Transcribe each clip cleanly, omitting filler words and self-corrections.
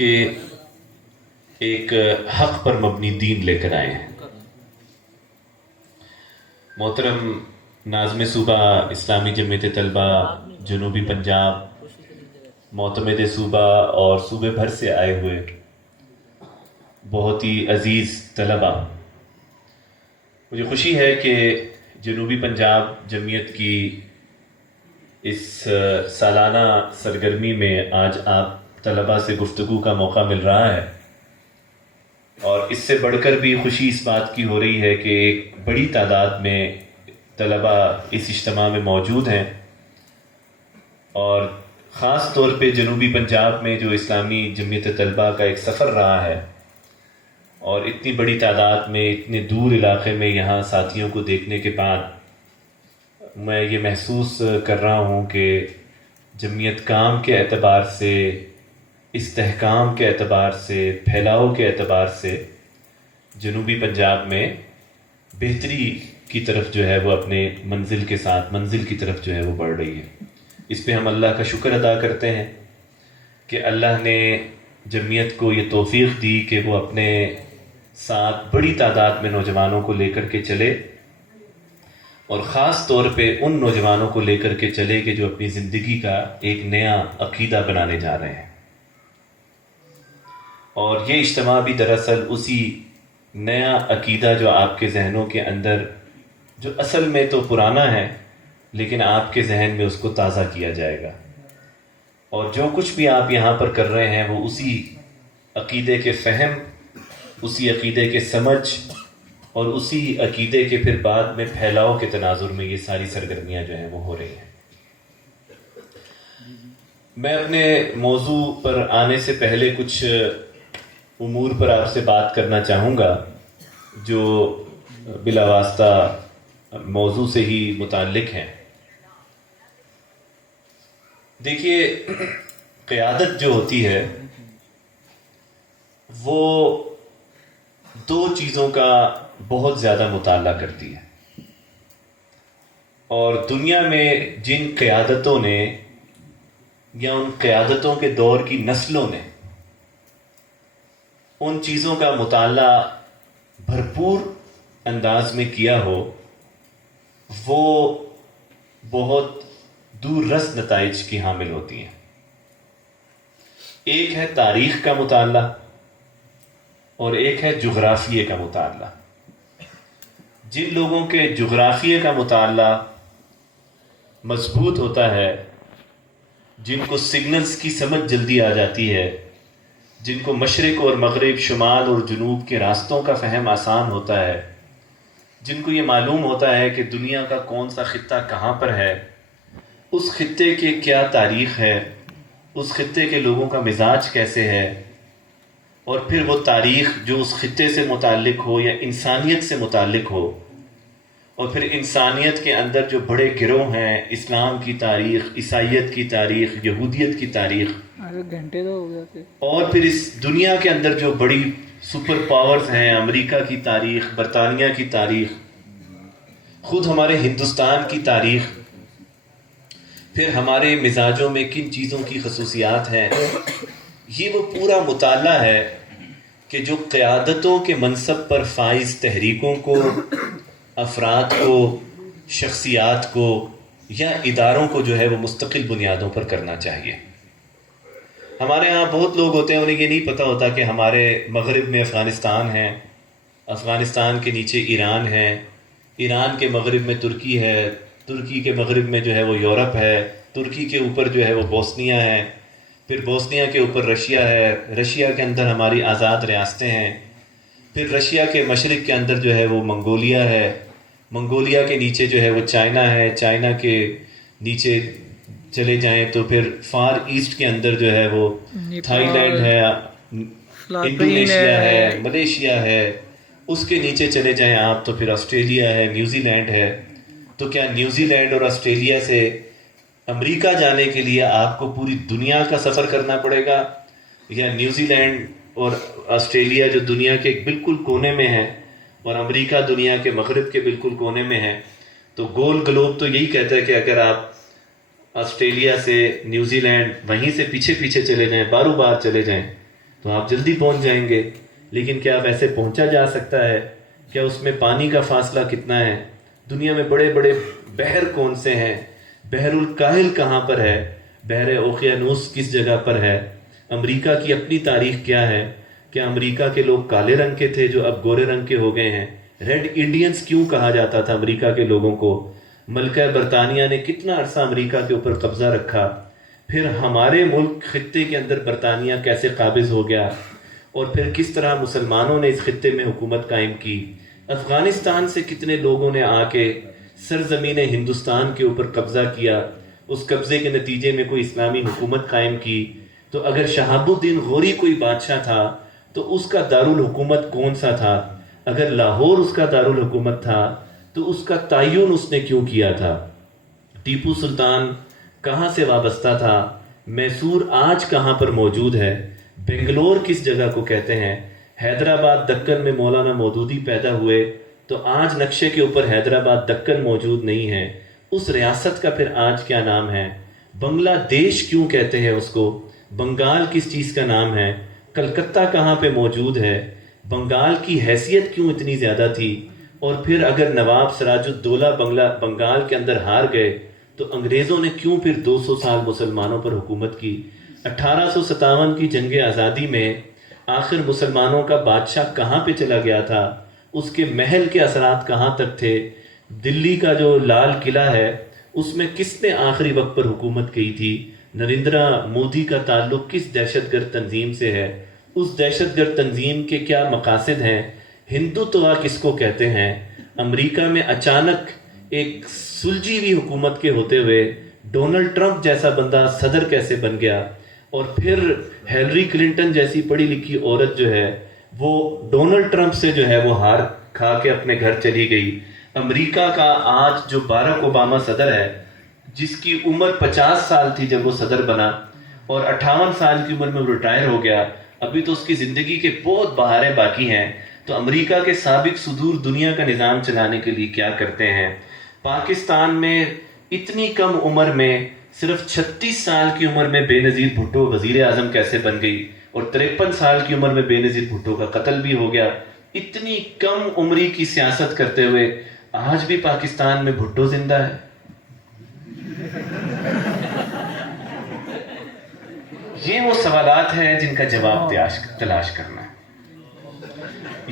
کہ ایک حق پر مبنی دین لے کر آئے ہیں۔ محترم ناظم صوبہ اسلامی جمعیت طلبہ جنوبی پنجاب، معتمد صوبہ اور صوبے بھر سے آئے ہوئے بہت ہی عزیز طلبہ، مجھے خوشی ہے کہ جنوبی پنجاب جمعیت کی اس سالانہ سرگرمی میں آج آپ طلبہ سے گفتگو کا موقع مل رہا ہے، اور اس سے بڑھ کر بھی خوشی اس بات کی ہو رہی ہے کہ ایک بڑی تعداد میں طلبہ اس اجتماع میں موجود ہیں، اور خاص طور پہ جنوبی پنجاب میں جو اسلامی جمعیت طلبہ کا ایک سفر رہا ہے، اور اتنی بڑی تعداد میں اتنے دور علاقے میں یہاں ساتھیوں کو دیکھنے کے بعد میں یہ محسوس کر رہا ہوں کہ جمعیت کام کے اعتبار سے، استحکام کے اعتبار سے، پھیلاؤ کے اعتبار سے جنوبی پنجاب میں بہتری کی طرف جو ہے وہ اپنے منزل کے ساتھ منزل کی طرف جو ہے وہ بڑھ رہی ہے۔ اس پہ ہم اللہ کا شکر ادا کرتے ہیں کہ اللہ نے جمعیت کو یہ توفیق دی کہ وہ اپنے ساتھ بڑی تعداد میں نوجوانوں کو لے کر کے چلے، اور خاص طور پہ ان نوجوانوں کو لے کر کے چلے کہ جو اپنی زندگی کا ایک نیا عقیدہ بنانے جا رہے ہیں، اور یہ اجتماع بھی دراصل اسی نیا عقیدہ جو آپ کے ذہنوں کے اندر، جو اصل میں تو پرانا ہے لیکن آپ کے ذہن میں اس کو تازہ کیا جائے گا، اور جو کچھ بھی آپ یہاں پر کر رہے ہیں وہ اسی عقیدے کے فہم، اسی عقیدے کے سمجھ اور اسی عقیدے کے پھر بعد میں پھیلاؤ کے تناظر میں یہ ساری سرگرمیاں جو ہیں وہ ہو رہی ہیں۔ میں اپنے موضوع پر آنے سے پہلے کچھ امور پر آپ سے بات کرنا چاہوں گا جو بلا واسطہ موضوع سے ہی متعلق ہیں۔ دیکھیے، قیادت جو ہوتی ہے وہ دو چیزوں کا بہت زیادہ مطالعہ کرتی ہے، اور دنیا میں جن قیادتوں نے یا ان قیادتوں کے دور کی نسلوں نے ان چیزوں کا مطالعہ بھرپور انداز میں کیا ہو، وہ بہت دور رس نتائج کی حامل ہوتی ہیں۔ ایک ہے تاریخ کا مطالعہ اور ایک ہے جغرافیے کا مطالعہ۔ جن لوگوں کے جغرافیے کا مطالعہ مضبوط ہوتا ہے، جن کو سگنلز کی سمجھ جلدی آ جاتی ہے، جن کو مشرق اور مغرب، شمال اور جنوب کے راستوں کا فہم آسان ہوتا ہے، جن کو یہ معلوم ہوتا ہے کہ دنیا کا کون سا خطہ کہاں پر ہے، اس خطے کے کیا تاریخ ہے، اس خطے کے لوگوں کا مزاج کیسے ہے، اور پھر وہ تاریخ جو اس خطے سے متعلق ہو یا انسانیت سے متعلق ہو، اور پھر انسانیت کے اندر جو بڑے گروہ ہیں، اسلام کی تاریخ، عیسائیت کی تاریخ، یہودیت کی تاریخ، گھنٹے تو ہو گئے تھے، اور پھر اس دنیا کے اندر جو بڑی سپر پاورز ہیں، امریکہ کی تاریخ، برطانیہ کی تاریخ، خود ہمارے ہندوستان کی تاریخ، پھر ہمارے مزاجوں میں کن چیزوں کی خصوصیات ہیں، یہ وہ پورا مطالعہ ہے کہ جو قیادتوں کے منصب پر فائز تحریکوں کو، افراد کو، شخصیات کو یا اداروں کو جو ہے وہ مستقل بنیادوں پر کرنا چاہیے۔ ہمارے ہاں بہت لوگ ہوتے ہیں، انہیں یہ نہیں پتہ ہوتا کہ ہمارے مغرب میں افغانستان ہے، افغانستان کے نیچے ایران ہے، ایران کے مغرب میں ترکی ہے، ترکی کے مغرب میں جو ہے وہ یورپ ہے، ترکی کے اوپر جو ہے وہ بوسنیا ہے، پھر بوسنیا کے اوپر رشیا ہے، رشیا کے اندر ہماری آزاد ریاستیں ہیں، پھر رشیا کے مشرق کے اندر جو ہے وہ منگولیا ہے، منگولیا کے نیچے جو ہے وہ چائنا ہے، چائنا کے نیچے چلے جائیں تو پھر فار ایسٹ کے اندر جو ہے وہ تھائی لینڈ ہے، انڈونیشیا ہے، ملیشیا ہے، اس کے نیچے چلے جائیں آپ تو پھر آسٹریلیا ہے، نیوزی لینڈ ہے۔ تو کیا نیوزی لینڈ اور آسٹریلیا سے امریکہ جانے کے لیے آپ کو پوری دنیا کا سفر کرنا پڑے گا، یا نیوزی لینڈ اور آسٹریلیا جو دنیا کے ایک بالکل کونے میں ہے اور امریکہ دنیا کے مغرب کے بالکل کونے میں ہے؟ تو گول گلوب تو یہی کہتا ہے کہ اگر آپ آسٹریلیا سے نیوزی لینڈ وہیں سے پیچھے پیچھے چلے جائیں، باروں بار چلے جائیں، تو آپ جلدی پہنچ جائیں گے. لیکن کیا ویسے پہنچا جا سکتا ہے؟ کیا اس میں پانی کا فاصلہ کتنا ہے؟ دنیا میں بڑے بڑے بحر کون سے ہیں؟ بحر الکاہل کہاں پر ہے؟ بحر اوقیانوس کس جگہ پر ہے؟ امریکہ کی اپنی تاریخ کیا ہے؟ کیا امریکہ کے لوگ کالے رنگ کے تھے جو اب گورے رنگ کے ہو گئے ہیں؟ ریڈ انڈینز کیوں کہا جاتا تھا امریکہ کے لوگوں کو؟ ملکہ برطانیہ نے کتنا عرصہ امریکہ کے اوپر قبضہ رکھا؟ پھر ہمارے ملک خطے کے اندر برطانیہ کیسے قابض ہو گیا؟ اور پھر کس طرح مسلمانوں نے اس خطے میں حکومت قائم کی؟ افغانستان سے کتنے لوگوں نے آ کے سرزمین ہندوستان کے اوپر قبضہ کیا؟ اس قبضے کے نتیجے میں کوئی اسلامی حکومت قائم کی. تو اگر شہاب الدین غوری کوئی بادشاہ تھا تو اس کا دارالحکومت کون سا تھا؟ اگر لاہور اس کا دارالحکومت تھا تو اس کا تعین اس نے کیوں کیا تھا؟ ٹیپو سلطان کہاں سے وابستہ تھا؟ میسور آج کہاں پر موجود ہے؟ بنگلور کس جگہ کو کہتے ہیں؟ حیدرآباد دکن میں مولانا مودودی پیدا ہوئے تو آج نقشے کے اوپر حیدرآباد دکن موجود نہیں ہے. اس ریاست کا پھر آج کیا نام ہے؟ بنگلہ دیش کیوں کہتے ہیں اس کو؟ بنگال کس چیز کا نام ہے؟ کلکتہ کہاں پہ موجود ہے؟ بنگال کی حیثیت کیوں اتنی زیادہ تھی؟ اور پھر اگر نواب سراج الدولہ بنگال کے اندر ہار گئے تو انگریزوں نے کیوں پھر 200 سال مسلمانوں پر حکومت کی؟ 1857 کی جنگ آزادی میں آخر مسلمانوں کا بادشاہ کہاں پہ چلا گیا تھا؟ اس کے محل کے اثرات کہاں تک تھے؟ دلی کا جو لال قلعہ ہے اس میں کس نے آخری وقت پر حکومت کی تھی؟ نریندرا مودی کا تعلق کس دہشت گرد تنظیم سے ہے؟ اس دہشت گرد تنظیم کے کیا مقاصد ہیں؟ ہندوتوا کس کو کہتے ہیں؟ امریکہ میں اچانک ایک سلجھی ہوئی حکومت کے ہوتے ہوئے ڈونلڈ ٹرمپ جیسا بندہ صدر کیسے بن گیا؟ اور پھر ہیلری کلنٹن جیسی پڑھی لکھی عورت جو ہے وہ ڈونلڈ ٹرمپ سے جو ہے وہ ہار کھا کے اپنے گھر چلی گئی. امریکہ کا آج جو باراک اوباما صدر ہے جس کی عمر 50 سال تھی جب وہ صدر بنا اور 58 سال کی عمر میں وہ ریٹائر ہو گیا، ابھی تو اس کی زندگی کے بہت بہاریں باقی ہیں. تو امریکہ کے سابق صدور دنیا کا نظام چلانے کے لیے کیا کرتے ہیں؟ پاکستان میں اتنی کم عمر میں صرف 36 سال کی عمر میں بے نظیر بھٹو وزیر اعظم کیسے بن گئی اور 53 سال کی عمر میں بے نظیر بھٹو کا قتل بھی ہو گیا؟ اتنی کم عمری کی سیاست کرتے ہوئے آج بھی پاکستان میں بھٹو زندہ ہے. یہ وہ سوالات ہیں جن کا جواب تلاش کرنا ہے.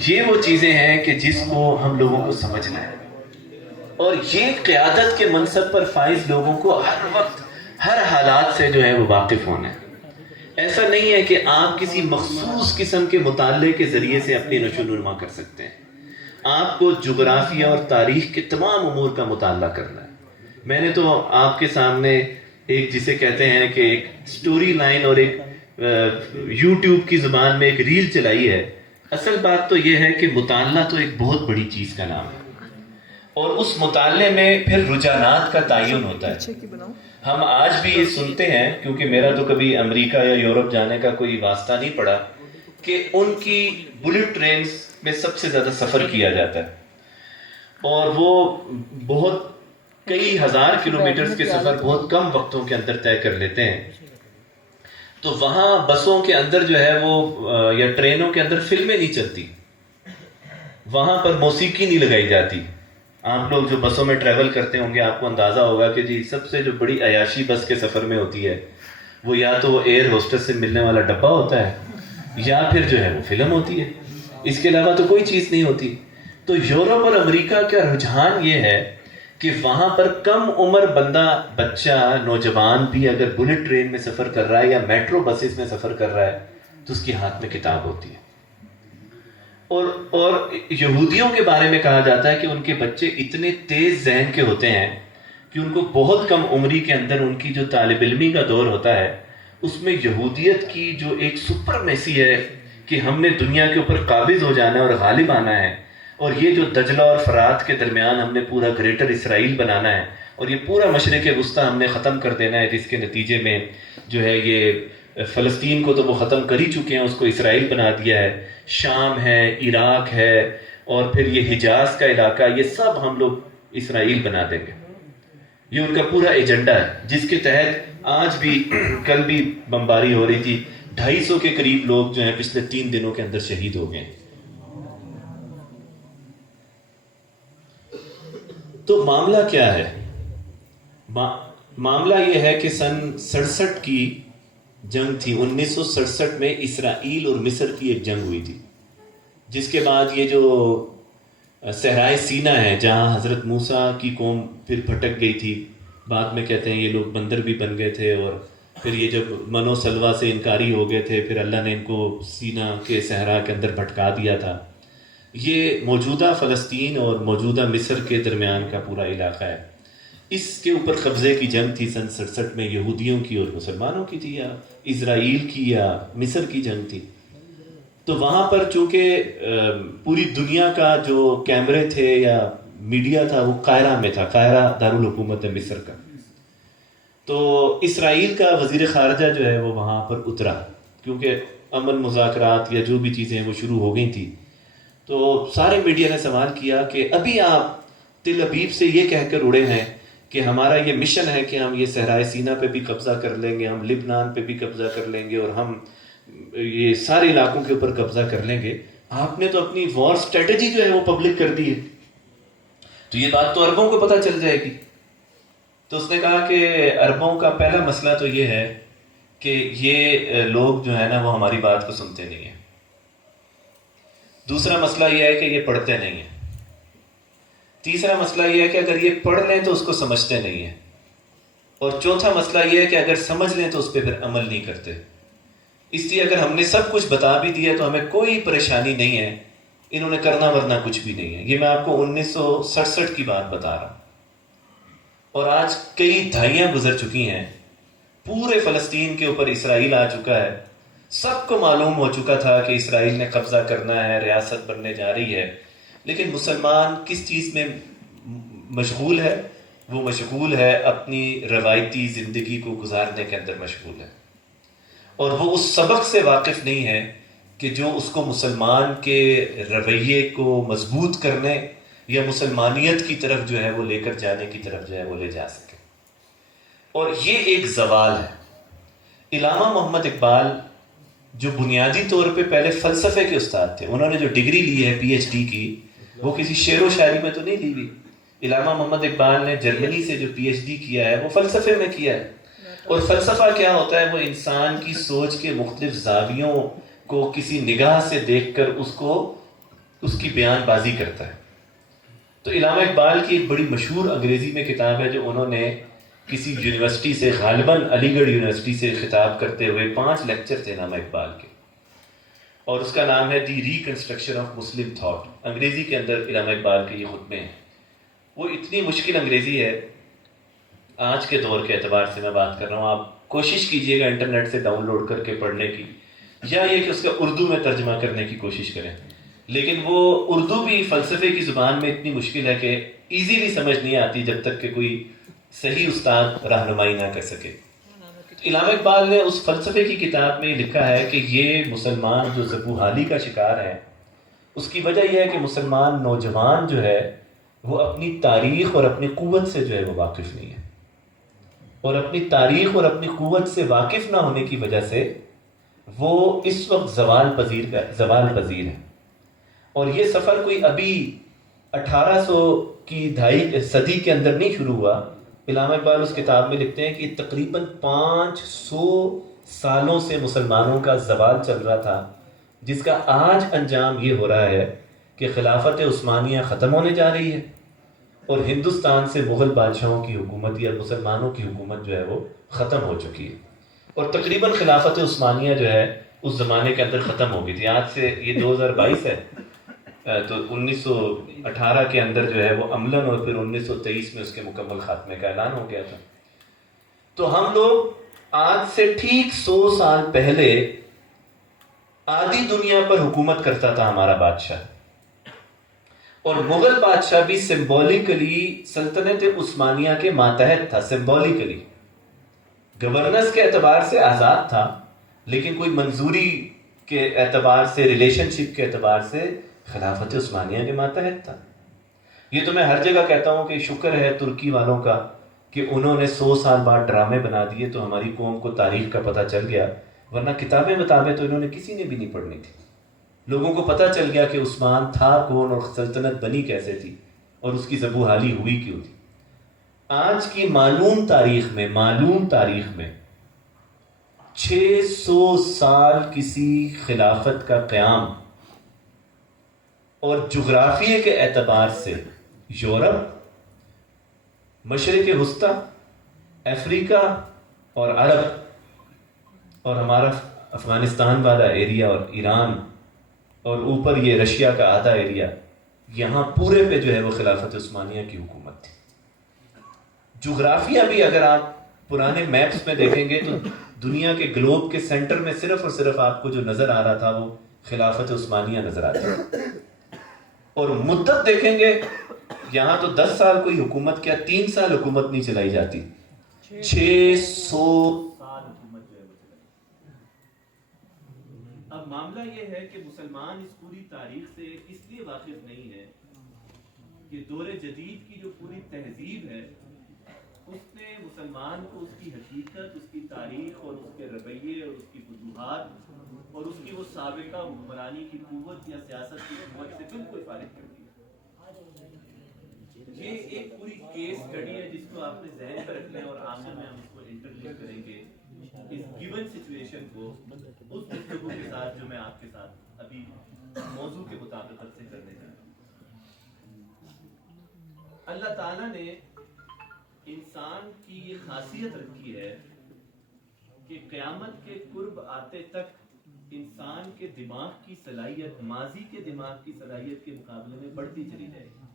یہ وہ چیزیں ہیں کہ جس کو ہم لوگوں کو سمجھنا ہے. اور یہ قیادت کے منصب پر فائز لوگوں کو ہر وقت ہر حالات سے جو ہے وہ واقف ہونا ہے. ایسا نہیں ہے کہ آپ کسی مخصوص قسم کے مطالعے کے ذریعے سے اپنی نشو و نما کر سکتے ہیں. آپ کو جغرافیہ اور تاریخ کے تمام امور کا مطالعہ کرنا ہے. میں نے تو آپ کے سامنے ایک جسے کہتے ہیں کہ ایک سٹوری لائن اور ایک یوٹیوب کی زبان میں ایک ریل چلائی ہے. اصل بات تو یہ ہے کہ مطالعہ تو ایک بہت بڑی چیز کا نام ہے اور اس مطالعے میں پھر رجحانات کا تعین ہوتا ہے. ہم آج بھی یہ سنتے ہیں کیونکہ میرا تو کبھی امریکہ یا یورپ جانے کا کوئی واسطہ نہیں پڑا کہ ان کی بلٹ ٹرینز میں سب سے زیادہ سفر کیا جاتا ہے اور وہ بہت کئی ہزار کلومیٹرز کے سفر بہت کم وقتوں کے اندر طے کر لیتے ہیں. تو وہاں بسوں کے اندر جو ہے وہ یا ٹرینوں کے اندر فلمیں نہیں چلتی، وہاں پر موسیقی نہیں لگائی جاتی. آپ لوگ جو بسوں میں ٹریول کرتے ہوں گے آپ کو اندازہ ہوگا کہ جی سب سے جو بڑی عیاشی بس کے سفر میں ہوتی ہے وہ یا تو وہ ایئر ہوسٹس سے ملنے والا ڈبہ ہوتا ہے یا پھر جو ہے وہ فلم ہوتی ہے. اس کے علاوہ تو کوئی چیز نہیں ہوتی. تو یورپ اور امریکہ کا رجحان یہ ہے کہ وہاں پر کم عمر بچہ نوجوان بھی اگر بلٹ ٹرین میں سفر کر رہا ہے یا میٹرو بسز میں سفر کر رہا ہے تو اس کے ہاتھ میں کتاب ہوتی ہے. اور یہودیوں کے بارے میں کہا جاتا ہے کہ ان کے بچے اتنے تیز ذہن کے ہوتے ہیں کہ ان کو بہت کم عمری کے اندر ان کی جو طالب علمی کا دور ہوتا ہے اس میں یہودیت کی جو ایک سپرمیسی ہے کہ ہم نے دنیا کے اوپر قابض ہو جانا ہے اور غالب آنا ہے اور یہ جو دجلہ اور فرات کے درمیان ہم نے پورا گریٹر اسرائیل بنانا ہے اور یہ پورا مشرق وسطیٰ ہم نے ختم کر دینا ہے، جس کے نتیجے میں جو ہے یہ فلسطین کو تو وہ ختم کر ہی چکے ہیں، اس کو اسرائیل بنا دیا ہے، شام ہے، عراق ہے اور پھر یہ حجاز کا علاقہ، یہ سب ہم لوگ اسرائیل بنا دیں گے. یہ ان کا پورا ایجنڈا ہے جس کے تحت آج بھی کل بھی بمباری ہو رہی تھی 250 کے قریب لوگ جو ہیں پچھلے 3 دنوں کے اندر شہید ہو گئے. تو معاملہ کیا ہے؟ معاملہ یہ ہے کہ سن 67 کی جنگ تھی. 1967 میں اسرائیل اور مصر کی ایک جنگ ہوئی تھی، جس کے بعد یہ جو صحرائے سینا ہے جہاں حضرت موسیٰ کی قوم پھر بھٹک گئی تھی، بعد میں کہتے ہیں یہ لوگ بندر بھی بن گئے تھے، اور پھر یہ جب منو سلوا سے انکاری ہو گئے تھے، پھر اللہ نے ان کو سینا کے صحرا کے اندر بھٹکا دیا تھا. یہ موجودہ فلسطین اور موجودہ مصر کے درمیان کا پورا علاقہ ہے. اس کے اوپر قبضے کی جنگ تھی سن 67 میں، یہودیوں کی اور مسلمانوں کی تھی، یا اسرائیل کی یا مصر کی جنگ تھی. تو وہاں پر چونکہ پوری دنیا کا جو کیمرے تھے یا میڈیا تھا وہ قاہرہ میں تھا، قاہرہ دارالحکومت ہے مصر کا. تو اسرائیل کا وزیر خارجہ جو ہے وہ وہاں پر اترا، کیونکہ امن مذاکرات یا جو بھی چیزیں وہ شروع ہو گئی تھی. تو سارے میڈیا نے سوال کیا کہ ابھی آپ تل ابیب سے یہ کہہ کر اڑے ہیں کہ ہمارا یہ مشن ہے کہ ہم یہ صحرائے سینا پہ بھی قبضہ کر لیں گے، ہم لبنان پہ بھی قبضہ کر لیں گے، اور ہم یہ سارے علاقوں کے اوپر قبضہ کر لیں گے. آپ نے تو اپنی وار سٹریٹجی جو ہے وہ پبلک کر دی ہے، تو یہ بات تو عربوں کو پتہ چل جائے گی. تو اس نے کہا کہ عربوں کا پہلا مسئلہ تو یہ ہے کہ یہ لوگ جو ہے نا وہ ہماری بات کو سنتے نہیں ہیں. دوسرا مسئلہ یہ ہے کہ یہ پڑھتے نہیں ہیں. تیسرا مسئلہ یہ ہے کہ اگر یہ پڑھ لیں تو اس کو سمجھتے نہیں ہیں. اور چوتھا مسئلہ یہ ہے کہ اگر سمجھ لیں تو اس پہ پھر عمل نہیں کرتے. اس لیے اگر ہم نے سب کچھ بتا بھی دیا تو ہمیں کوئی پریشانی نہیں ہے، انہوں نے کرنا ورنہ کچھ بھی نہیں ہے. یہ میں آپ کو 1967 کی بات بتا رہا ہوں، اور آج کئی دہائیاں گزر چکی ہیں. پورے فلسطین کے اوپر اسرائیل آ چکا ہے. سب کو معلوم ہو چکا تھا کہ اسرائیل نے قبضہ کرنا ہے، ریاست بننے جا رہی ہے. لیکن مسلمان کس چیز میں مشغول ہے؟ وہ مشغول ہے اپنی روایتی زندگی کو گزارنے کے اندر مشغول ہے، اور وہ اس سبق سے واقف نہیں ہے کہ جو اس کو مسلمان کے رویے کو مضبوط کرنے یا مسلمانیت کی طرف جو ہے وہ لے کر جانے کی طرف جو ہے وہ لے جا سکے. اور یہ ایک زوال ہے. علامہ محمد اقبال جو بنیادی طور پہ پہلے فلسفے کے استاد تھے، انہوں نے جو ڈگری لی ہے پی ایچ ڈی کی، وہ کسی شعر و شاعری میں تو نہیں لی ہوئی. علامہ محمد اقبال نے جرمنی سے جو پی ایچ ڈی کیا ہے وہ فلسفے میں کیا ہے. اور فلسفہ کیا ہوتا ہے؟ وہ انسان کی سوچ کے مختلف زاویوں کو کسی نگاہ سے دیکھ کر اس کی بیان بازی کرتا ہے. تو علامہ اقبال کی ایک بڑی مشہور انگریزی میں کتاب ہے جو انہوں نے کسی یونیورسٹی سے، غالباً علی گڑھ یونیورسٹی سے خطاب کرتے ہوئے 5 لیکچر تھے علامہ اقبال کے، اور اس کا نام ہے دی ریکنسٹرکشن آف مسلم تھاٹ. انگریزی کے اندر علامہ اقبال کے یہ خطبے ہیں. وہ اتنی مشکل انگریزی ہے، آج کے دور کے اعتبار سے میں بات کر رہا ہوں. آپ کوشش کیجئے گا انٹرنیٹ سے ڈاؤن لوڈ کر کے پڑھنے کی، یا یہ کہ اس کا اردو میں ترجمہ کرنے کی کوشش کریں. لیکن وہ اردو بھی فلسفے کی زبان میں اتنی مشکل ہے کہ ایزیلی سمجھ نہیں آتی جب تک کہ کوئی صحیح استاد رہنمائی نہ کر سکے. علامہ اقبال نے اس فلسفے کی کتاب میں لکھا ہے کہ یہ مسلمان جو ذبوحالی کا شکار ہے، اس کی وجہ یہ ہے کہ مسلمان نوجوان جو ہے وہ اپنی تاریخ اور اپنی قوت سے جو ہے وہ واقف نہیں ہے، اور اپنی تاریخ اور اپنی قوت سے واقف نہ ہونے کی وجہ سے وہ اس وقت زوال پذیر ہے. اور یہ سفر کوئی ابھی 1800 کی دہائی صدی کے اندر نہیں شروع ہوا. علامہ اقبال اس کتاب میں لکھتے ہیں کہ تقریباً 500 سالوں سے مسلمانوں کا زوال چل رہا تھا، جس کا آج انجام یہ ہو رہا ہے کہ خلافت عثمانیہ ختم ہونے جا رہی ہے، اور ہندوستان سے مغل بادشاہوں کی حکومت یا مسلمانوں کی حکومت جو ہے وہ ختم ہو چکی ہے. اور تقریباً خلافت عثمانیہ جو ہے اس زمانے کے اندر ختم ہو گئی تھی. آج سے یہ 2022 ہے، تو 1918 کے اندر جو ہے وہ عملاً، اور پھر 1923 میں اس کے مکمل خاتمے کا اعلان ہو گیا تھا. تو ہم لوگ آج سے ٹھیک 100 سال پہلے آدھی دنیا پر حکومت کرتا تھا ہمارا بادشاہ، اور مغل بادشاہ بھی سمبولیکلی سلطنت عثمانیہ کے ماتحت تھا. سمبولیکلی گورننس کے اعتبار سے آزاد تھا، لیکن کوئی منظوری کے اعتبار سے، ریلیشن شپ کے اعتبار سے خلافت عثمانیہ کے ماتحت تھا. یہ تو میں ہر جگہ کہتا ہوں کہ شکر ہے ترکی والوں کا کہ انہوں نے 100 سال بعد ڈرامے بنا دیے تو ہماری قوم کو تاریخ کا پتہ چل گیا ورنہ کتابیں بتابیں تو انہوں نے کسی نے بھی نہیں پڑھنی تھی. لوگوں کو پتہ چل گیا کہ عثمان تھا کون اور سلطنت بنی کیسے تھی اور اس کی زبوحالی ہوئی کیوں تھی. آج کی معلوم تاریخ میں 600 سال کسی خلافت کا قیام اور جغرافیے کے اعتبار سے یورپ، مشرق وسطی، افریقہ اور عرب اور ہمارا افغانستان والا ایریا اور ایران اور اوپر یہ رشیا کا آدھا ایریا، یہاں پورے پہ جو ہے وہ خلافت عثمانیہ کی حکومت تھی. جغرافیہ بھی اگر آپ پرانے میپس میں دیکھیں گے تو دنیا کے گلوب کے سینٹر میں صرف اور صرف آپ کو جو نظر آ رہا تھا وہ خلافت عثمانیہ نظر آتی ہے. اور مدت دیکھیں گے یہاں تو 10 سال کوئی حکومت کیا 3 سال حکومت نہیں چلائی جاتی، 600 سال حکومت جو ہے وہ چلائی. اب معاملہ یہ ہے کہ مسلمان اس پوری تاریخ سے اس لیے واقف نہیں ہے کہ دور جدید کی جو پوری تہذیب ہے اس نے مسلمان کو اس کی حقیقت، اس کی تاریخ اور اس کے رویے اور اس کی فتوحات اور اس کی وہ سابقہ حکمرانی کی قوت یا سیاست کی قوت سے بالکل فارغ کر دیا. یہ ایک پوری کیس اسٹڈی ہے جس کو آپ نے ذہن میں رکھنا ہے اور آخر میں ہم اس کو انٹرلیٹ کریں گے اس گیون سچویشن کو اس گفتگو کے ساتھ جو میں آپ کے ساتھ ابھی موضوع کے مطابقت سے کرنے جا رہا ہوں. اللہ تعالیٰ نے انسان کی یہ خاصیت رکھی ہے کہ قیامت کے قرب آتے تک انسان کے دماغ کی صلاحیت ماضی کے دماغ کی صلاحیت کے مقابلے میں بڑھتی چلی جائے گی.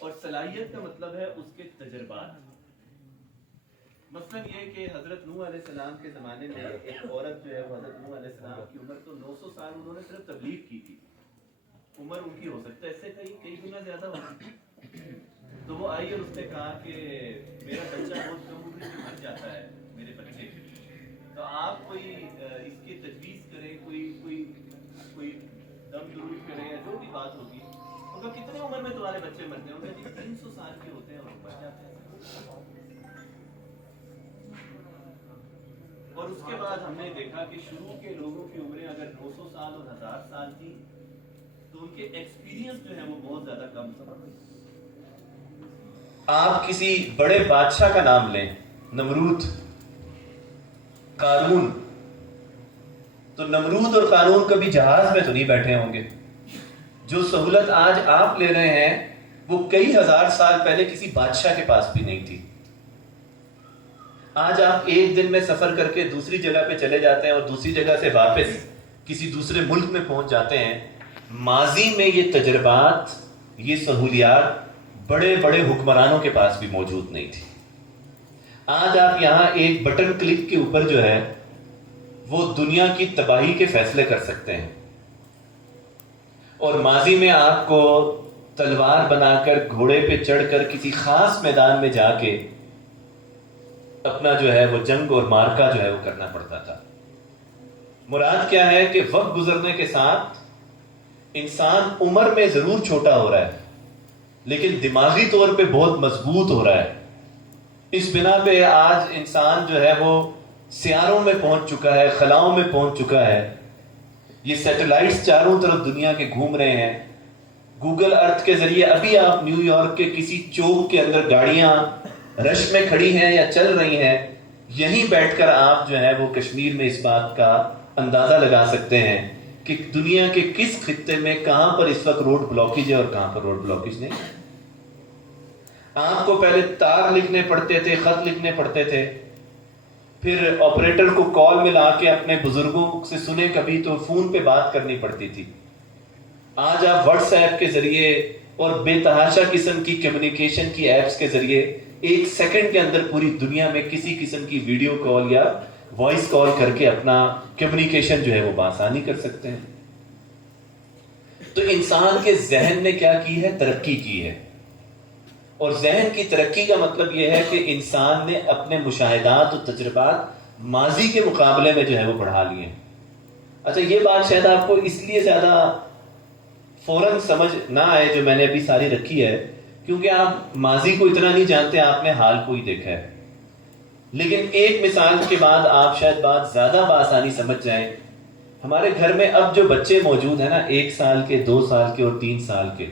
اور صلاحیت کا مطلب ہے اس کے تجربات. مثلا یہ کہ حضرت نوح علیہ السلام کے زمانے میں ایک عورت جو ہے وہ حضرت نوح علیہ السلام کی عمر تو 900 سال انہوں نے صرف تبلیغ کی تھی. عمر ان کی ہو سکتا ہے اس سے کئی گنا زیادہ ہوگی. تو وہ آئی اور اس نے کہا کہ میرا بچہ بہت کم عمر میں مر جاتا ہے میرے بچے، تو آپ کوئی اس کی تجویز کریں، کوئی دم درود کریں یا جو بھی بات ہوگی. ان کا کتنے عمر میں تمہارے بچے مرتے ہیں؟ ان کا 300 سال کے ہوتے ہیں اور مر جاتے ہیں. اور اس کے بعد ہم نے دیکھا کہ شروع کے لوگوں کی عمریں اگر 900 سال اور 1000 سال تھی تو ان کے ایکسپیرینس جو ہے وہ بہت زیادہ کم تھا. آپ کسی بڑے بادشاہ کا نام لیں، نمرود، قارون، تو نمرود اور قارون کبھی جہاز میں تو نہیں بیٹھے ہوں گے. جو سہولت آج آپ لے رہے ہیں وہ کئی ہزار سال پہلے کسی بادشاہ کے پاس بھی نہیں تھی. آج آپ ایک دن میں سفر کر کے دوسری جگہ پہ چلے جاتے ہیں اور دوسری جگہ سے واپس کسی دوسرے ملک میں پہنچ جاتے ہیں. ماضی میں یہ تجربات، یہ سہولیات بڑے بڑے حکمرانوں کے پاس بھی موجود نہیں تھی. آج آپ یہاں ایک بٹن کلک کے اوپر جو ہے وہ دنیا کی تباہی کے فیصلے کر سکتے ہیں. اور ماضی میں آپ کو تلوار بنا کر گھوڑے پہ چڑھ کر کسی خاص میدان میں جا کے اپنا جو ہے وہ جنگ اور مارکا جو ہے وہ کرنا پڑتا تھا. مراد کیا ہے کہ وقت گزرنے کے ساتھ انسان عمر میں ضرور چھوٹا ہو رہا ہے لیکن دماغی طور پہ بہت مضبوط ہو رہا ہے. اس بنا پہ آج انسان جو ہے وہ سیاروں میں پہنچ چکا ہے، خلاؤں میں پہنچ چکا ہے. یہ سیٹلائٹس چاروں طرف دنیا کے گھوم رہے ہیں. گوگل ارتھ کے ذریعے ابھی آپ نیو یارک کے کسی چوک کے اندر گاڑیاں رش میں کھڑی ہیں یا چل رہی ہیں، یہیں بیٹھ کر آپ جو ہے وہ کشمیر میں اس بات کا اندازہ لگا سکتے ہیں کہ دنیا کے کس خطے میں کہاں پر اس وقت روڈ بلاکیج ہے اور کہاں پر روڈ بلاکیج نہیں. آپ کو پہلے تار لکھنے پڑتے تھے، خط لکھنے پڑتے تھے، پھر آپریٹر کو کال ملا کے اپنے بزرگوں سے سنے کبھی تو فون پہ بات کرنی پڑتی تھی. آج آپ واٹس ایپ کے ذریعے اور بے تحاشا قسم کی کمیونیکیشن کی ایپس کے ذریعے 1 سیکنڈ کے اندر پوری دنیا میں کسی قسم کی ویڈیو کال یا وائس کال کر کے اپنا کمیونیکیشن جو ہے وہ بآسانی کر سکتے ہیں. تو انسان کے ذہن نے کیا کی ہے؟ ترقی کی ہے. اور ذہن کی ترقی کا مطلب یہ ہے کہ انسان نے اپنے مشاہدات اور تجربات ماضی کے مقابلے میں جو ہے وہ بڑھا لیے. اچھا یہ بات شاید آپ کو اس لیے زیادہ فوراً سمجھ نہ آئے جو میں نے ابھی ساری رکھی ہے کیونکہ آپ ماضی کو اتنا نہیں جانتے، آپ نے حال کو ہی دیکھا ہے. لیکن ایک مثال کے بعد آپ شاید بات زیادہ بآسانی سمجھ جائیں. ہمارے گھر میں اب جو بچے موجود ہیں نا، 1 سال کے، 2 سال کے اور 3 سال کے،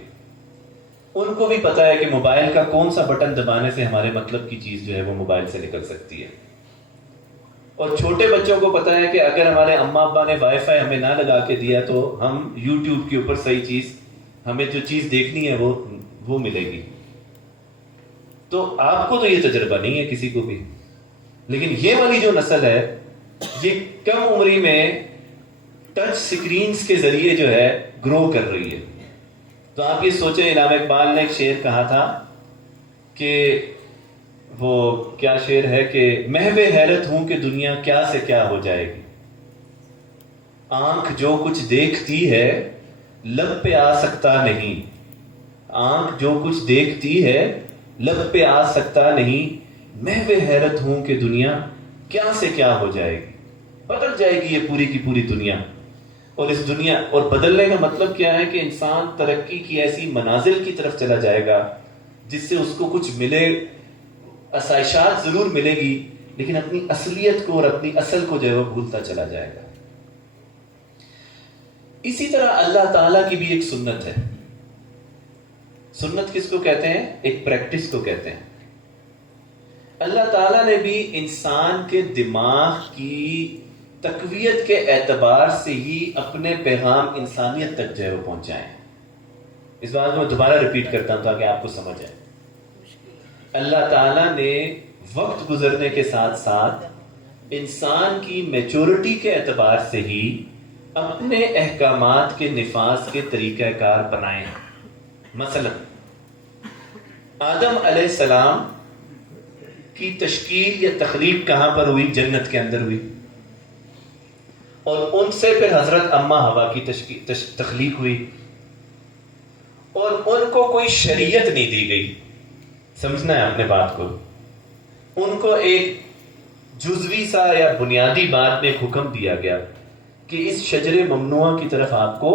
ان کو بھی پتا ہے کہ موبائل کا کون سا بٹن دبانے سے ہمارے مطلب کی چیز جو ہے وہ موبائل سے نکل سکتی ہے. اور چھوٹے بچوں کو پتا ہے کہ اگر ہمارے اماں ابا نے وائی فائی ہمیں نہ لگا کے دیا تو ہم یوٹیوب کے اوپر صحیح چیز، ہمیں جو چیز دیکھنی ہے وہ ملے گی. تو آپ کو تو یہ تجربہ نہیں ہے کسی کو بھی، لیکن یہ والی جو نسل ہے یہ کم عمری میں ٹچ سکرینز کے ذریعے جو ہے گرو کر رہی ہے. تو آپ یہ سوچیں، علامہ اقبال نے ایک شعر کہا تھا کہ وہ کیا شعر ہے کہ محو حیرت ہوں کہ دنیا کیا سے کیا ہو جائے گی، آنکھ جو کچھ دیکھتی ہے لب پہ آ سکتا نہیں، آنکھ جو کچھ دیکھتی ہے لب پہ آ سکتا نہیں، محو حیرت ہوں کہ دنیا کیا سے کیا ہو جائے گی. بدل جائے گی یہ پوری کی پوری دنیا. اور اس دنیا، اور بدلنے کا مطلب کیا ہے کہ انسان ترقی کی ایسی منازل کی طرف چلا جائے گا جس سے اس کو کچھ ملے، آسائشات ضرور ملے گی، لیکن اپنی اصلیت کو اور اپنی اصل کو جو ہے وہ بھولتا چلا جائے گا. اسی طرح اللہ تعالیٰ کی بھی ایک سنت ہے. سنت کس کو کہتے ہیں؟ ایک پریکٹس کو کہتے ہیں. اللہ تعالیٰ نے بھی انسان کے دماغ کی تقویت کے اعتبار سے ہی اپنے پیغام انسانیت تک جو ہے وہ پہنچائے ہیں. اس بات کو میں دوبارہ ریپیٹ کرتا ہوں تاکہ آپ کو سمجھ آئے. اللہ تعالیٰ نے وقت گزرنے کے ساتھ ساتھ انسان کی میچورٹی کے اعتبار سے ہی اپنے احکامات کے نفاذ کے طریقہ کار بنائے ہیں. مثلا آدم علیہ السلام کی تشکیل یا تخلیق کہاں پر ہوئی؟ جنت کے اندر ہوئی. اور ان سے پھر حضرت اماں حوا کی تخلیق ہوئی. اور ان کو کوئی شریعت نہیں دی گئی. سمجھنا ہے آپ نے بات کو. ان کو ایک جزوی سا یا بنیادی بات میں ایک حکم دیا گیا کہ اس شجر ممنوعہ کی طرف آپ کو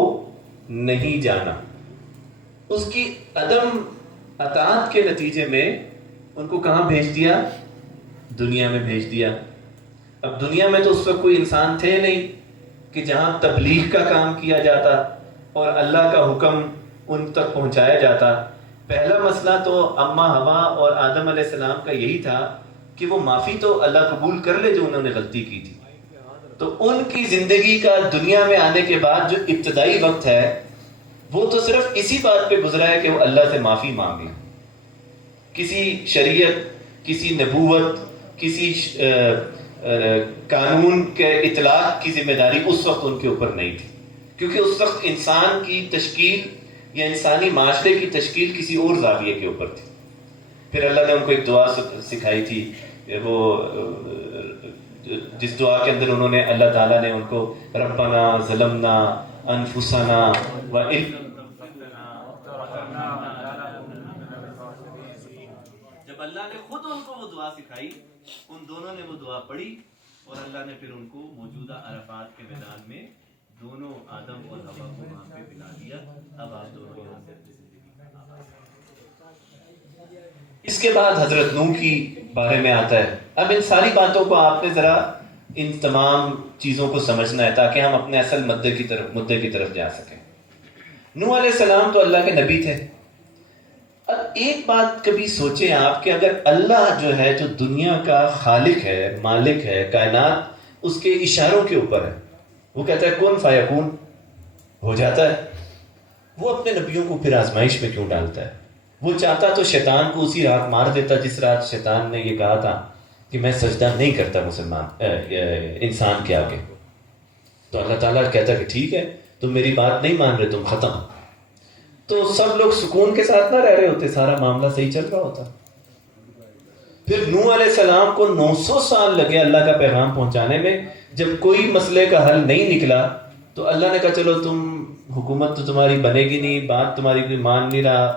نہیں جانا. اس کی عدم اطاعت کے نتیجے میں ان کو کہاں بھیج دیا؟ دنیا میں بھیج دیا. اب دنیا میں تو اس وقت کوئی انسان تھے نہیں کہ جہاں تبلیغ کا کام کیا جاتا اور اللہ کا حکم ان تک پہنچایا جاتا. پہلا مسئلہ تو اماں حوا اور آدم علیہ السلام کا یہی تھا کہ وہ معافی تو اللہ قبول کر لے جو انہوں نے غلطی کی تھی. تو ان کی زندگی کا دنیا میں آنے کے بعد جو ابتدائی وقت ہے وہ تو صرف اسی بات پہ گزرا ہے کہ وہ اللہ سے معافی مانگ لیں. کسی شریعت، کسی نبوت، کسی قانون کے اطلاق کی ذمہ داری اس وقت ان کے اوپر نہیں تھی، کیونکہ اس وقت انسان کی تشکیل یا انسانی معاشرے کی تشکیل کسی اور زاویے کے اوپر تھی. پھر اللہ نے ان کو ایک دعا سکھائی تھی، وہ جس دعا کے اندر انہوں نے، اللہ تعالیٰ نے ان کو ربنا ظلمنا انفسنا جب اللہ نے خود ان کو وہ دعا سکھائی، ان دونوں نے وہ دعا پڑھی اور اللہ نے پھر ان کو موجودہ عرفات کے میدان میں دونوں آدم اور حوا کو وہاں پہ پلا دیا. اب آپ دونوں یہاں سے اپنی زندگی کا آغاز کریں. اس کے بعد حضرت نوح کی بارے میں آتا ہے. اب ان ساری باتوں کو آپ نے ذرا ان تمام چیزوں کو سمجھنا ہے تاکہ ہم اپنے اصل مدے کی طرف جا سکیں. نوح علیہ السلام تو اللہ کے نبی تھے. اب ایک بات کبھی سوچیں آپ کہ اگر اللہ جو ہے، جو دنیا کا خالق ہے، مالک ہے، کائنات اس کے اشاروں کے اوپر ہے، وہ کہتا ہے کن فیکون، ہو جاتا ہے، وہ اپنے نبیوں کو پھر آزمائش میں کیوں ڈالتا ہے؟ وہ چاہتا تو شیطان کو اسی رات مار دیتا جس رات شیطان نے یہ کہا تھا کہ میں سجدہ نہیں کرتا انسان کے آگے. تو اللہ تعالیٰ کہتا کہ ٹھیک ہے، تم میری بات نہیں مان رہے، تم ختم. تو سب لوگ سکون کے ساتھ نہ رہ رہے ہوتے، سارا معاملہ صحیح چل رہا ہوتا. پھر نوح علیہ السلام کو 900 سال لگے اللہ کا پیغام پہنچانے میں. جب کوئی مسئلے کا حل نہیں نکلا تو اللہ نے کہا چلو تم، حکومت تو تمہاری بنے گی نہیں، بات تمہاری کوئی مان نہیں رہا،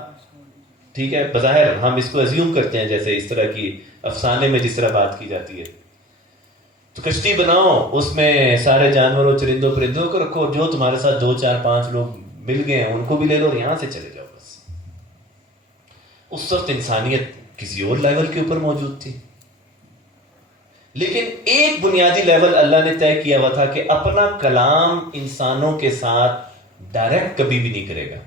ٹھیک ہے، بظاہر ہم اس کو ازیوم کرتے ہیں جیسے اس طرح کی افسانے میں جس طرح بات کی جاتی ہے، تو کشتی بناؤ، اس میں سارے جانوروں، چرندوں پرندوں کو رکھو، جو تمہارے ساتھ 2 4 5 لوگ مل گئے ہیں ان کو بھی لے لو اور یہاں سے چلے جاؤ. بس اس وقت انسانیت کسی اور لیول کے اوپر موجود تھی. لیکن ایک بنیادی لیول اللہ نے طے کیا ہوا تھا کہ اپنا کلام انسانوں کے ساتھ ڈائریکٹ کبھی بھی نہیں کرے گا،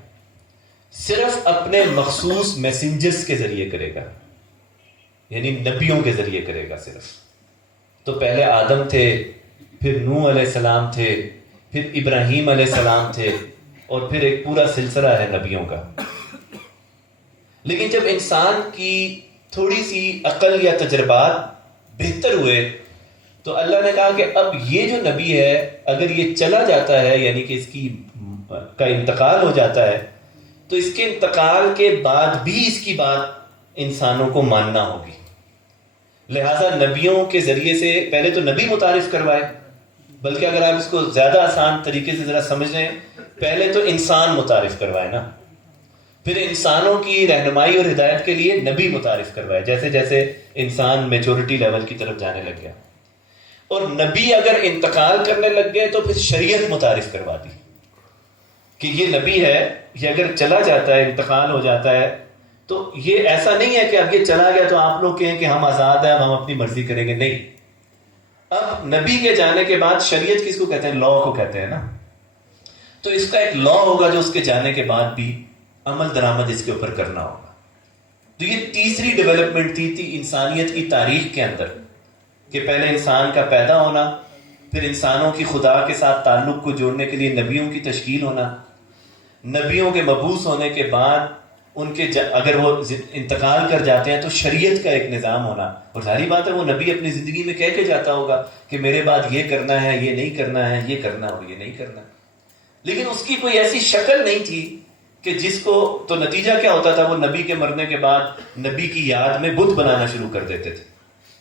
صرف اپنے مخصوص میسنجرز کے ذریعے کرے گا، یعنی نبیوں کے ذریعے کرے گا صرف۔ تو پہلے آدم تھے، پھر نوح علیہ السلام تھے، پھر ابراہیم علیہ السلام تھے، اور پھر ایک پورا سلسلہ ہے نبیوں کا۔ لیکن جب انسان کی تھوڑی سی عقل یا تجربات بہتر ہوئے تو اللہ نے کہا کہ اب یہ جو نبی ہے اگر یہ چلا جاتا ہے، یعنی کہ اس کی کا انتقال ہو جاتا ہے، تو اس کے انتقال کے بعد بھی اس کی بات انسانوں کو ماننا ہوگی۔ لہٰذا نبیوں کے ذریعے سے پہلے تو نبی متعارف کروائے، بلکہ اگر آپ اس کو زیادہ آسان طریقے سے ذرا سمجھ لیں، پہلے تو انسان متعارف کروائے نا، پھر انسانوں کی رہنمائی اور ہدایت کے لیے نبی متعارف کروائے، جیسے جیسے انسان میچورٹی لیول کی طرف جانے لگ گیا۔ اور نبی اگر انتقال کرنے لگ گئے تو پھر شریعت متعارف کروا دی کہ یہ نبی ہے، یہ اگر چلا جاتا ہے، انتقال ہو جاتا ہے، تو یہ ایسا نہیں ہے کہ اب یہ چلا گیا تو آپ لوگ کہیں کہ ہم آزاد ہیں، اب ہم اپنی مرضی کریں گے، نہیں۔ اب نبی کے جانے کے بعد شریعت کس کو کہتے ہیں؟ لا کو کہتے ہیں نا، تو اس کا ایک لا ہوگا جو اس کے جانے کے بعد بھی عمل درآمد اس کے اوپر کرنا ہوگا۔ تو یہ تیسری ڈیولپمنٹ تھی انسانیت کی تاریخ کے اندر، کہ پہلے انسان کا پیدا ہونا، پھر انسانوں کی خدا کے ساتھ تعلق کو جوڑنے کے لیے نبیوں کی تشکیل ہونا، نبیوں کے مبعوث ہونے کے بعد ان کے اگر وہ انتقال کر جاتے ہیں تو شریعت کا ایک نظام ہونا، اور ظاہری بات ہے وہ نبی اپنی زندگی میں کہہ کے جاتا ہوگا کہ میرے بعد یہ کرنا ہے، یہ نہیں کرنا ہے، یہ کرنا اور یہ نہیں کرنا، لیکن اس کی کوئی ایسی شکل نہیں تھی کہ جس کو، تو نتیجہ کیا ہوتا تھا؟ وہ نبی کے مرنے کے بعد نبی کی یاد میں بت بنانا شروع کر دیتے تھے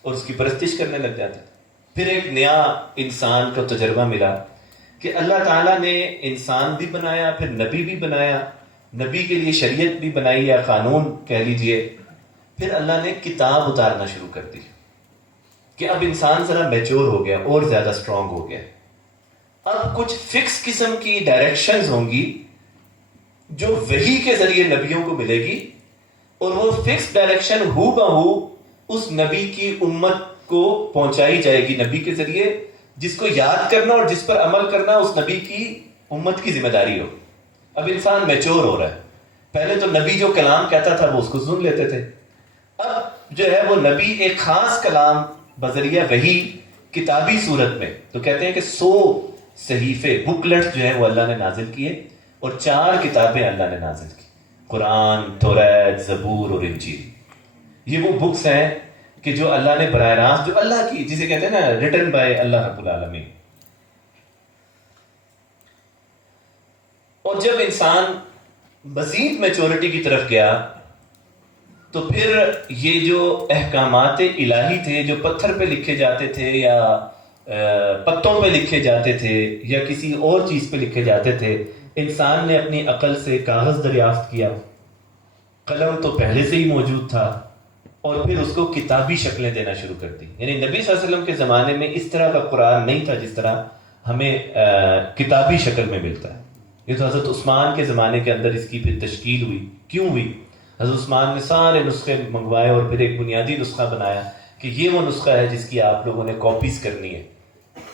اور اس کی پرستش کرنے لگ جاتے تھے۔ پھر ایک نیا انسان کا تجربہ ملا کہ اللہ تعالیٰ نے انسان بھی بنایا، پھر نبی بھی بنایا، نبی کے لیے شریعت بھی بنائی یا قانون کہہ لیجئے، پھر اللہ نے کتاب اتارنا شروع کر دی کہ اب انسان ذرا میچور ہو گیا اور زیادہ اسٹرانگ ہو گیا، اب کچھ فکس قسم کی ڈائریکشنز ہوں گی جو وحی کے ذریعے نبیوں کو ملے گی، اور وہ فکس ڈائریکشن ہو بہو اس نبی کی امت کو پہنچائی جائے گی نبی کے ذریعے، جس کو یاد کرنا اور جس پر عمل کرنا اس نبی کی امت کی ذمہ داری ہو۔ اب انسان میچور ہو رہا ہے، پہلے تو نبی جو کلام کہتا تھا وہ اس کو سن لیتے تھے، اب جو ہے وہ نبی ایک خاص کلام بذریعہ وحی کتابی صورت میں، تو کہتے ہیں کہ 100 صحیفے بکلٹ جو ہے وہ اللہ نے نازل کیے، اور 4 کتابیں اللہ نے نازل کی، قرآن، توریت، زبور اور انجیل۔ یہ وہ بکس ہیں کہ جو اللہ نے براہ راست، جو اللہ کی، جسے کہتے ہیں نا ریٹن بائی اللہ رب العالمین۔ اور جب انسان مزید میچورٹی کی طرف گیا تو پھر یہ جو احکامات الہی تھے جو پتھر پہ لکھے جاتے تھے یا پتوں پہ لکھے جاتے تھے یا کسی اور چیز پہ لکھے جاتے تھے، انسان نے اپنی عقل سے کاغذ دریافت کیا، قلم تو پہلے سے ہی موجود تھا، اور پھر اس کو کتابی شکلیں دینا شروع کر دی۔ یعنی نبی صلی اللہ علیہ وسلم کے زمانے میں اس طرح کا قرآن نہیں تھا جس طرح ہمیں کتابی شکل میں ملتا ہے۔ یہ تو حضرت عثمان کے زمانے کے اندر اس کی پھر تشکیل ہوئی۔ کیوں ہوئی؟ حضرت عثمان نے سارے نسخے منگوائے اور پھر ایک بنیادی نسخہ بنایا کہ یہ وہ نسخہ ہے جس کی آپ لوگوں نے کاپیز کرنی ہے۔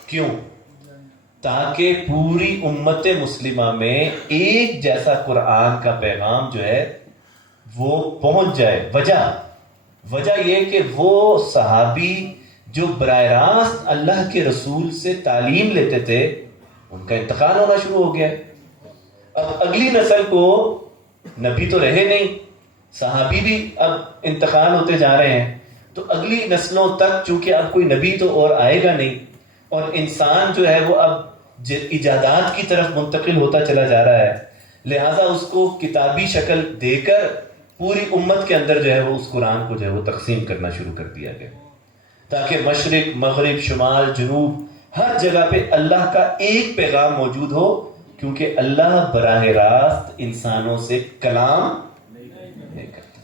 کیوں؟ تاکہ پوری امت مسلمہ میں ایک جیسا قرآن کا پیغام جو ہے وہ پہنچ جائے۔ وجہ یہ کہ وہ صحابی جو براہ راست اللہ کے رسول سے تعلیم لیتے تھے ان کا انتقال ہونا شروع ہو گیا۔ اب اگلی نسل کو، نبی تو رہے نہیں، صحابی بھی اب انتقال ہوتے جا رہے ہیں، تو اگلی نسلوں تک چونکہ اب کوئی نبی تو اور آئے گا نہیں، اور انسان جو ہے وہ اب ایجادات کی طرف منتقل ہوتا چلا جا رہا ہے، لہٰذا اس کو کتابی شکل دے کر پوری امت کے اندر جو ہے وہ اس قرآن کو جو ہے وہ تقسیم کرنا شروع کر دیا گیا، تاکہ مشرق، مغرب، شمال، جنوب ہر جگہ پہ اللہ کا ایک پیغام موجود ہو، کیونکہ اللہ براہ راست انسانوں سے کلام نہیں کرتا،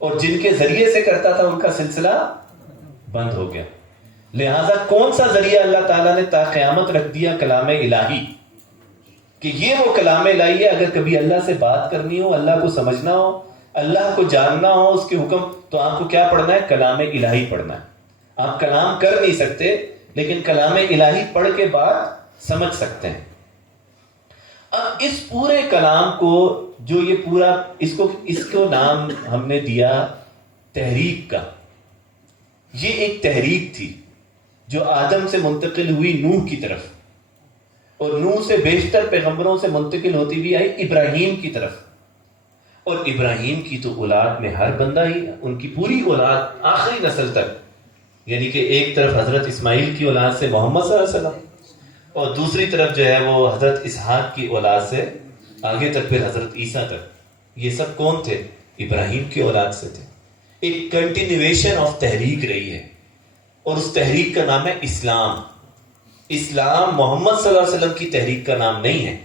اور جن کے ذریعے سے کرتا تھا ان کا سلسلہ بند ہو گیا۔ لہٰذا کون سا ذریعہ اللہ تعالیٰ نے تا قیامت رکھ دیا؟ کلام الہی، کہ یہ وہ کلام الہی ہے، اگر کبھی اللہ سے بات کرنی ہو، اللہ کو سمجھنا ہو، اللہ کو جاننا ہو، اس کے حکم، تو آپ کو کیا پڑھنا ہے؟ کلام الہی پڑھنا ہے۔ آپ کلام کر نہیں سکتے لیکن کلام الہی پڑھ کے بات سمجھ سکتے ہیں. اب اس پورے کلام کو جو یہ پورا اس کو نام ہم نے دیا تحریک کا. یہ ایک تحریک تھی جو آدم سے منتقل ہوئی نوح کی طرف, اور نوح سے بیشتر پیغمبروں سے منتقل ہوتی بھی آئی ابراہیم کی طرف. اور ابراہیم کی تو اولاد میں ہر بندہ ہی, ان کی پوری اولاد آخری نسل تک, یعنی کہ ایک طرف حضرت اسماعیل کی اولاد سے محمد صلی اللہ علیہ وسلم, اور دوسری طرف جو ہے وہ حضرت اسحاق کی اولاد سے آگے تک پھر حضرت عیسیٰ تک. یہ سب کون تھے؟ ابراہیم کی اولاد سے تھے. ایک کنٹینیویشن آف تحریک رہی ہے, اور اس تحریک کا نام ہے اسلام. اسلام محمد صلی اللہ علیہ وسلم کی تحریک کا نام نہیں ہے.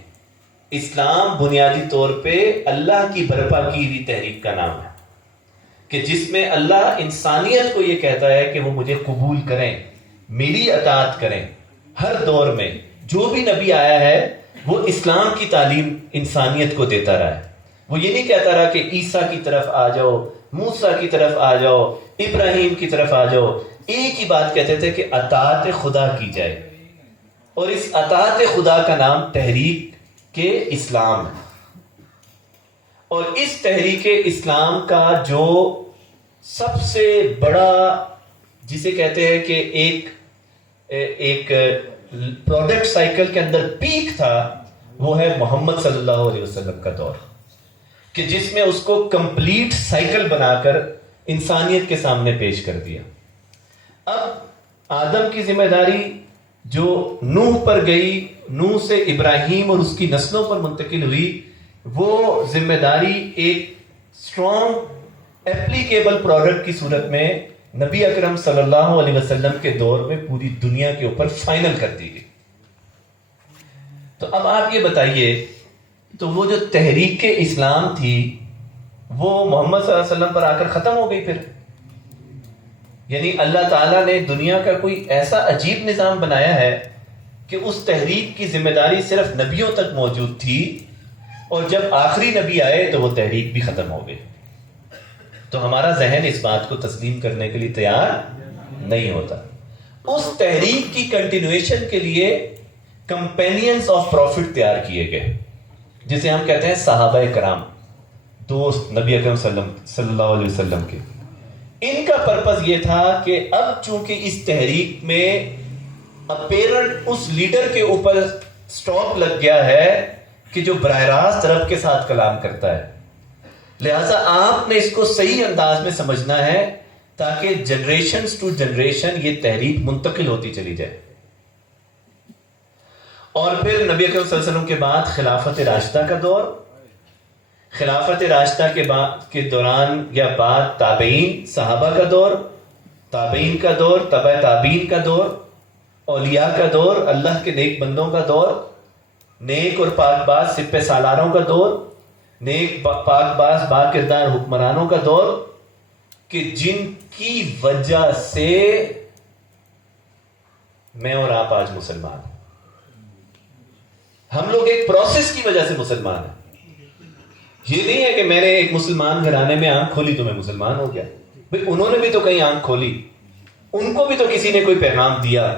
اسلام بنیادی طور پہ اللہ کی برپا کی ہوئی تحریک کا نام ہے, کہ جس میں اللہ انسانیت کو یہ کہتا ہے کہ وہ مجھے قبول کریں, میری اطاعت کریں. ہر دور میں جو بھی نبی آیا ہے وہ اسلام کی تعلیم انسانیت کو دیتا رہا ہے. وہ یہ نہیں کہتا رہا کہ عیسیٰ کی طرف آ جاؤ, موسیٰ کی طرف آ جاؤ, ابراہیم کی طرف آ جاؤ. ایک ہی بات کہتے تھے کہ اطاعت خدا کی جائے, اور اس اطاعت خدا کا نام تحریک کے اسلام ہے. اور اس تحریک اسلام کا جو سب سے بڑا, جسے کہتے ہیں کہ ایک پروڈکٹ سائیکل کے اندر پیک تھا, وہ ہے محمد صلی اللہ علیہ وسلم کا دور, کہ جس میں اس کو کمپلیٹ سائیکل بنا کر انسانیت کے سامنے پیش کر دیا. اب آدم کی ذمہ داری جو نوح پر گئی, نوح سے ابراہیم اور اس کی نسلوں پر منتقل ہوئی, وہ ذمہ داری ایک اسٹرانگ ایپلیکیبل پروڈکٹ کی صورت میں نبی اکرم صلی اللہ علیہ وسلم کے دور میں پوری دنیا کے اوپر فائنل کر دی گئی. تو اب آپ یہ بتائیے, تو وہ جو تحریک اسلام تھی وہ محمد صلی اللہ علیہ وسلم پر آ کر ختم ہو گئی پھر؟ یعنی اللہ تعالیٰ نے دنیا کا کوئی ایسا عجیب نظام بنایا ہے کہ اس تحریک کی ذمہ داری صرف نبیوں تک موجود تھی, اور جب آخری نبی آئے تو وہ تحریک بھی ختم ہو گئی. تو ہمارا ذہن اس بات کو تسلیم کرنے کے لیے تیار نہیں ہوتا. اس تحریک کی کنٹینویشن کے لیے کمپینینز آف پروفٹ تیار کیے گئے, جسے ہم کہتے ہیں صحابہ کرام, دوست نبی اکرم صلی اللہ علیہ وسلم کے. ان کا پرپس یہ تھا کہ اب چونکہ اس تحریک میں اپیرنٹ اس لیڈر کے اوپر سٹاپ لگ گیا ہے کہ جو براہ راست رب کے ساتھ کلام کرتا ہے, لہذا آپ نے اس کو صحیح انداز میں سمجھنا ہے تاکہ جنریشنز ٹو جنریشن یہ تحریک منتقل ہوتی چلی جائے. اور پھر نبی اکرم صلی اللہ علیہ وسلم کے بعد خلافت راشدہ کا دور, خلافت راشدہ کے دوران یا بعد تابعین صحابہ کا دور, تابعین کا دور, تبع تابعین کا دور, اولیاء کا دور, اللہ کے نیک بندوں کا دور, نیک اور پاک باز سپہ سالاروں کا دور, نیک پاک باز با کردار حکمرانوں کا دور, کہ جن کی وجہ سے میں اور آپ آج مسلمان ہیں. ہم لوگ ایک پروسیس کی وجہ سے مسلمان ہیں. یہ نہیں ہے کہ میں نے ایک مسلمان گھرانے میں آنکھ کھولی تو میں مسلمان ہو گیا. بھئی انہوں نے بھی تو کہیں آنکھ کھولی, ان کو بھی تو کسی نے کوئی پیغام دیا.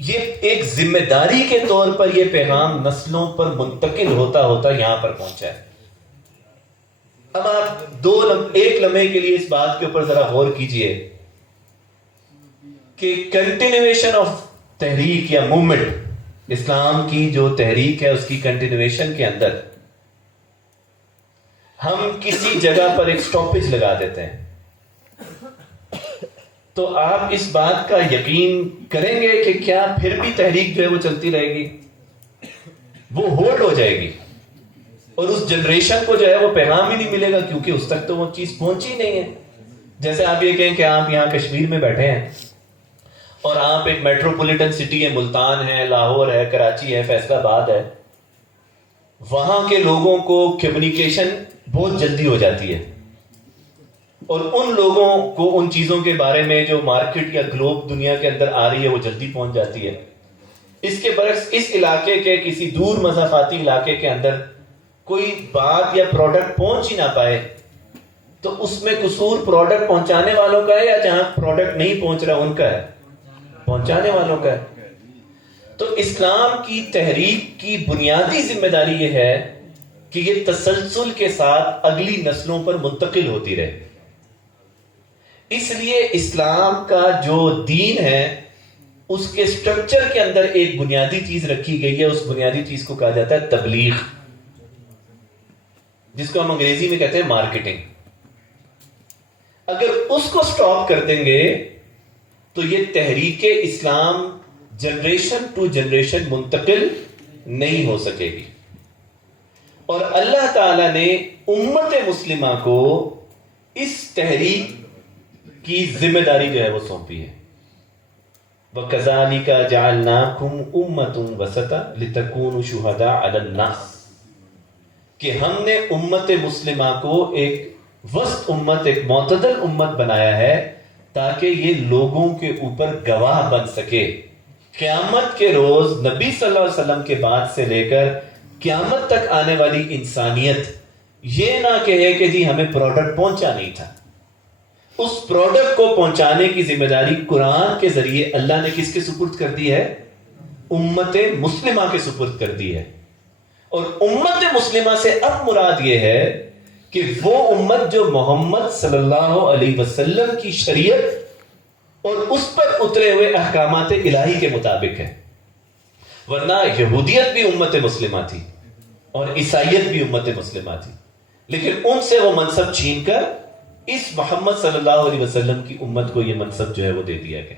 یہ ایک ذمہ داری کے طور پر یہ پیغام نسلوں پر منتقل ہوتا ہوتا یہاں پر پہنچا ہے. اب آپ ایک لمحے کے لیے اس بات کے اوپر ذرا غور کیجئے کہ کنٹینیویشن آف تحریک یا موومنٹ, اسلام کی جو تحریک ہے اس کی کنٹینیویشن کے اندر ہم کسی جگہ پر ایک سٹاپیج لگا دیتے ہیں, تو آپ اس بات کا یقین کریں گے کہ کیا پھر بھی تحریک جو ہے وہ چلتی رہے گی, وہ ہولڈ ہو جائے گی, اور اس جنریشن کو جو ہے وہ پیغام ہی نہیں ملے گا, کیونکہ اس تک تو وہ چیز پہنچی نہیں ہے. جیسے آپ یہ کہیں کہ آپ یہاں کشمیر میں بیٹھے ہیں اور آپ ایک میٹروپولیٹن سٹی ہے, ملتان ہے, لاہور ہے, کراچی ہے, فیصل آباد ہے, وہاں کے لوگوں کو کمیونیکیشن بہت جلدی ہو جاتی ہے, اور ان لوگوں کو ان چیزوں کے بارے میں جو مارکیٹ یا گلوب دنیا کے اندر آ رہی ہے وہ جلدی پہنچ جاتی ہے. اس کے برعکس اس علاقے کے کسی دور مسافاتی علاقے کے اندر کوئی بات یا پروڈکٹ پہنچ ہی نہ پائے تو اس میں قصور پروڈکٹ پہنچانے والوں کا ہے یا جہاں پروڈکٹ نہیں پہنچ رہا ان کا ہے؟ پہنچانے والوں کا ہے۔ تو اسلام کی تحریک کی بنیادی ذمہ داری یہ ہے کہ یہ تسلسل کے ساتھ اگلی نسلوں پر منتقل ہوتی رہے۔ اس لیے اسلام کا جو دین ہے اس کے سٹرکچر کے اندر ایک بنیادی چیز رکھی گئی ہے، اس بنیادی چیز کو کہا جاتا ہے تبلیغ، جس کو ہم انگریزی میں کہتے ہیں مارکیٹنگ۔ اگر اس کو سٹاپ کر دیں گے تو یہ تحریک اسلام جنریشن ٹو جنریشن منتقل نہیں ہو سکے گی۔ اور اللہ تعالیٰ نے امت مسلمہ کو اس تحریک کی ذمہ داری جو ہے وہ سونپی ہے۔ وَكَذَلِكَ جَعَلْنَاكُمْ أُمَّةً وَسَطًا لِتَكُونُوا شُهَدَاءَ عَلَى النَّاسِ، کہ ہم نے امت مسلمہ کو ایک وسط امت، ایک معتدل امت بنایا ہے تاکہ یہ لوگوں کے اوپر گواہ بن سکے۔ قیامت کے روز نبی صلی اللہ علیہ وسلم کے بعد سے لے کر قیامت تک آنے والی انسانیت یہ نہ کہے کہ جی ہمیں پروڈکٹ پہنچا نہیں تھا۔ اس پروڈکٹ کو پہنچانے کی ذمہ داری قرآن کے ذریعے اللہ نے کس کے سپرد کر دی ہے؟ امت مسلمہ کے سپرد کر دی ہے۔ اور امت مسلمہ سے اب مراد یہ ہے کہ وہ امت جو محمد صلی اللہ علیہ وسلم کی شریعت اور اس پر اترے ہوئے احکامات الہی کے مطابق ہے۔ ورنہ یہودیت بھی امت مسلمہ تھی اور عیسائیت بھی امت مسلمہ تھی، لیکن ان سے وہ منصب چھین کر اس محمد صلی اللہ علیہ وسلم کی امت کو یہ منصب جو ہے وہ دے دیا گیا۔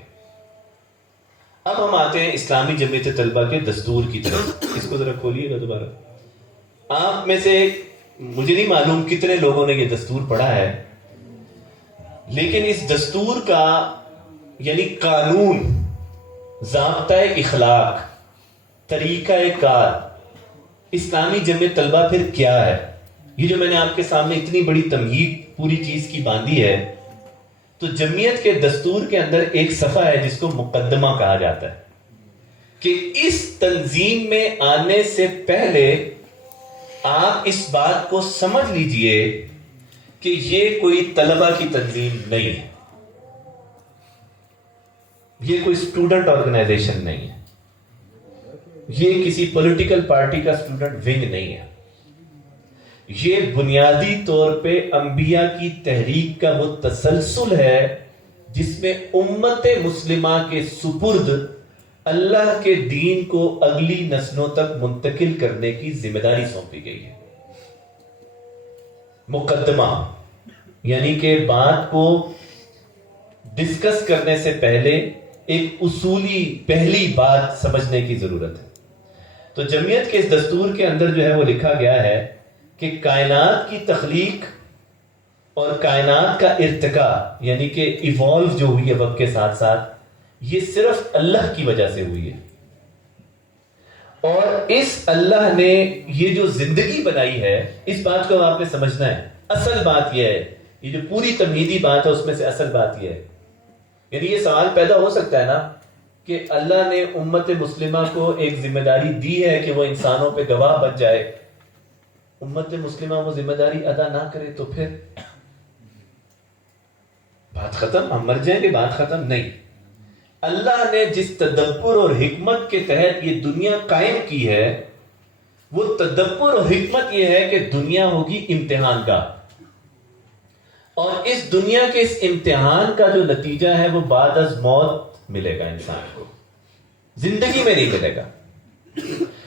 اب ہم آتے ہیں اسلامی جمعیت طلبہ کے دستور کی طرف۔ اس کو ذرا کھولیے گا دوبارہ۔ آپ میں سے مجھے نہیں معلوم کتنے لوگوں نے یہ دستور پڑھا ہے، لیکن اس دستور کا یعنی قانون، ضابطۂ اخلاق، طریقہ کار اسلامی جمعیت طلبہ پھر کیا ہے؟ یہ جو میں نے آپ کے سامنے اتنی بڑی تمہید پوری چیز کی باندھی ہے، تو جمعیت کے دستور کے اندر ایک صفحہ ہے جس کو مقدمہ کہا جاتا ہے، کہ اس تنظیم میں آنے سے پہلے آپ اس بات کو سمجھ لیجئے کہ یہ کوئی طلبہ کی تنظیم نہیں ہے، یہ کوئی اسٹوڈنٹ آرگنائزیشن نہیں ہے، یہ کسی پولیٹیکل پارٹی کا اسٹوڈنٹ ونگ نہیں ہے، یہ بنیادی طور پہ انبیاء کی تحریک کا وہ تسلسل ہے جس میں امت مسلمہ کے سپرد اللہ کے دین کو اگلی نسلوں تک منتقل کرنے کی ذمہ داری سونپی گئی ہے۔ مقدمہ یعنی کہ بات کو ڈسکس کرنے سے پہلے ایک اصولی پہلی بات سمجھنے کی ضرورت ہے۔ تو جمعیت کے اس دستور کے اندر جو ہے وہ لکھا گیا ہے کہ کائنات کی تخلیق اور کائنات کا ارتقاء یعنی کہ ایوالو جو ہوئی ہے وقت کے ساتھ ساتھ، یہ صرف اللہ کی وجہ سے ہوئی ہے۔ اور اس اللہ نے یہ جو زندگی بنائی ہے، اس بات کو آپ نے سمجھنا ہے۔ اصل بات یہ ہے، یہ جو پوری تمہیدی بات ہے اس میں سے اصل بات یہ ہے، یعنی یہ سوال پیدا ہو سکتا ہے نا کہ اللہ نے امت مسلمہ کو ایک ذمہ داری دی ہے کہ وہ انسانوں پہ گواہ بن جائے، امت مسلمہ وہ ذمہ داری ادا نہ کرے تو پھر بات ختم، ہم مر جائیں گے، بات ختم نہیں۔ اللہ نے جس تدبر اور حکمت کے تحت یہ دنیا قائم کی ہے، وہ تدبر اور حکمت یہ ہے کہ دنیا ہوگی امتحان کا، اور اس دنیا کے اس امتحان کا جو نتیجہ ہے وہ بعد از موت ملے گا انسان کو، زندگی میں نہیں ملے گا۔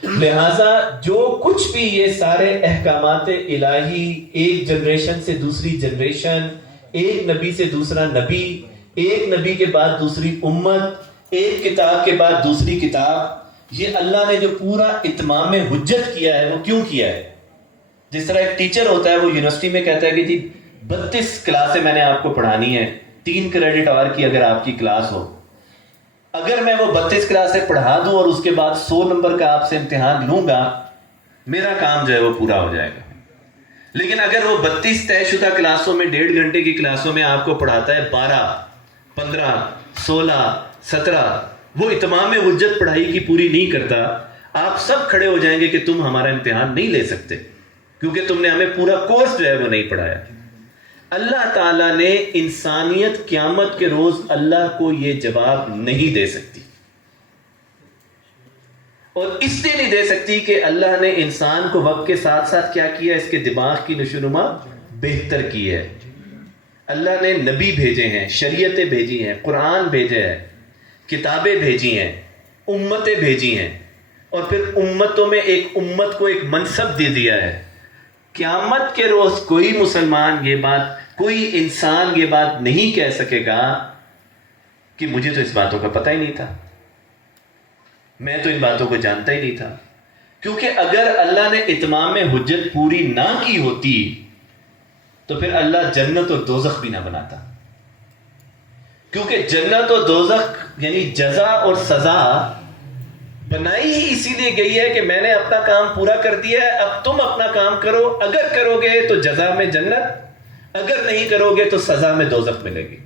لہذا جو کچھ بھی یہ سارے احکامات الہی، ایک جنریشن سے دوسری جنریشن، ایک نبی سے دوسرا نبی، ایک نبی کے بعد دوسری امت، ایک کتاب کے بعد دوسری کتاب، یہ اللہ نے جو پورا اتمام حجت کیا ہے وہ کیوں کیا ہے؟ جس طرح ایک ٹیچر ہوتا ہے، وہ یونیورسٹی میں کہتا ہے کہ جی 32 کلاسیں میں نے آپ کو پڑھانی ہے، 3 کریڈٹ آور کی اگر آپ کی کلاس ہو، اگر میں وہ 32 کلاسیں پڑھا دوں اور اس کے بعد 100 نمبر کا آپ سے امتحان لوں گا، میرا کام جو ہے وہ پورا ہو جائے گا۔ لیکن اگر وہ 32 طے شدہ کلاسوں میں 1.5 گھنٹے کی کلاسوں میں آپ کو پڑھاتا ہے 12، 15، 16، 17، وہ اتمام حجت پڑھائی کی پوری نہیں کرتا، آپ سب کھڑے ہو جائیں گے کہ تم ہمارا امتحان نہیں لے سکتے کیونکہ تم نے ہمیں پورا کورس جو ہے وہ نہیں پڑھایا۔ اللہ تعالیٰ نے انسانیت قیامت کے روز اللہ کو یہ جواب نہیں دے سکتی، اور اس لیے نہیں دے سکتی کہ اللہ نے انسان کو وقت کے ساتھ ساتھ کیا کیا، اس کے دماغ کی نشوونما بہتر کی ہے۔ اللہ نے نبی بھیجے ہیں، شریعتیں بھیجی ہیں، قرآن بھیجے ہیں، کتابیں بھیجی ہیں، امتیں بھیجی ہیں، اور پھر امتوں میں ایک امت کو ایک منصب دے دیا ہے۔ قیامت کے روز کوئی مسلمان یہ بات، کوئی انسان یہ بات نہیں کہہ سکے گا کہ مجھے تو اس باتوں کا پتہ ہی نہیں تھا، میں تو ان باتوں کو جانتا ہی نہیں تھا، کیونکہ اگر اللہ نے اتمام حجت پوری نہ کی ہوتی تو پھر اللہ جنت اور دوزخ بھی نہ بناتا، کیونکہ جنت اور دوزخ یعنی جزا اور سزا بنائی ہی اسی لیے گئی ہے کہ میں نے اپنا کام پورا کر دیا ہے، اب تم اپنا کام کرو، اگر کرو گے تو جزا میں جنت، اگر نہیں کرو گے تو سزا میں دوزخ ملے گی۔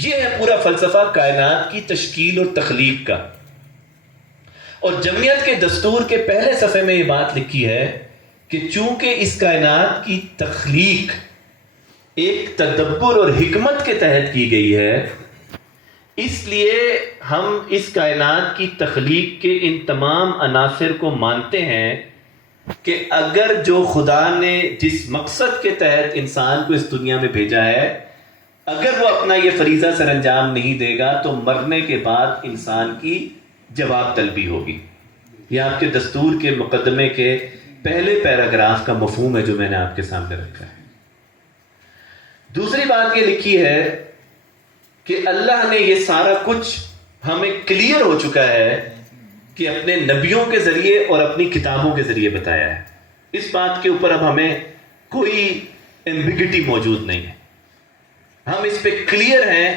یہ ہے پورا فلسفہ کائنات کی تشکیل اور تخلیق کا۔ اور جمعیت کے دستور کے پہلے صفحے میں یہ بات لکھی ہے کہ چونکہ اس کائنات کی تخلیق ایک تدبر اور حکمت کے تحت کی گئی ہے، اس لیے ہم اس کائنات کی تخلیق کے ان تمام عناصر کو مانتے ہیں کہ اگر جو خدا نے جس مقصد کے تحت انسان کو اس دنیا میں بھیجا ہے، اگر وہ اپنا یہ فریضہ سر انجام نہیں دے گا تو مرنے کے بعد انسان کی جواب طلبی ہوگی۔ یہ آپ کے دستور کے مقدمے کے پہلے پیراگراف کا مفہوم ہے جو میں نے آپ کے سامنے رکھا ہے۔ دوسری بات یہ لکھی ہے کہ اللہ نے یہ سارا کچھ ہمیں کلیئر ہو چکا ہے کہ اپنے نبیوں کے ذریعے اور اپنی کتابوں کے ذریعے بتایا ہے۔ اس بات کے اوپر اب ہمیں کوئی ایمبیگیٹی موجود نہیں ہے، ہم اس پہ کلیئر ہیں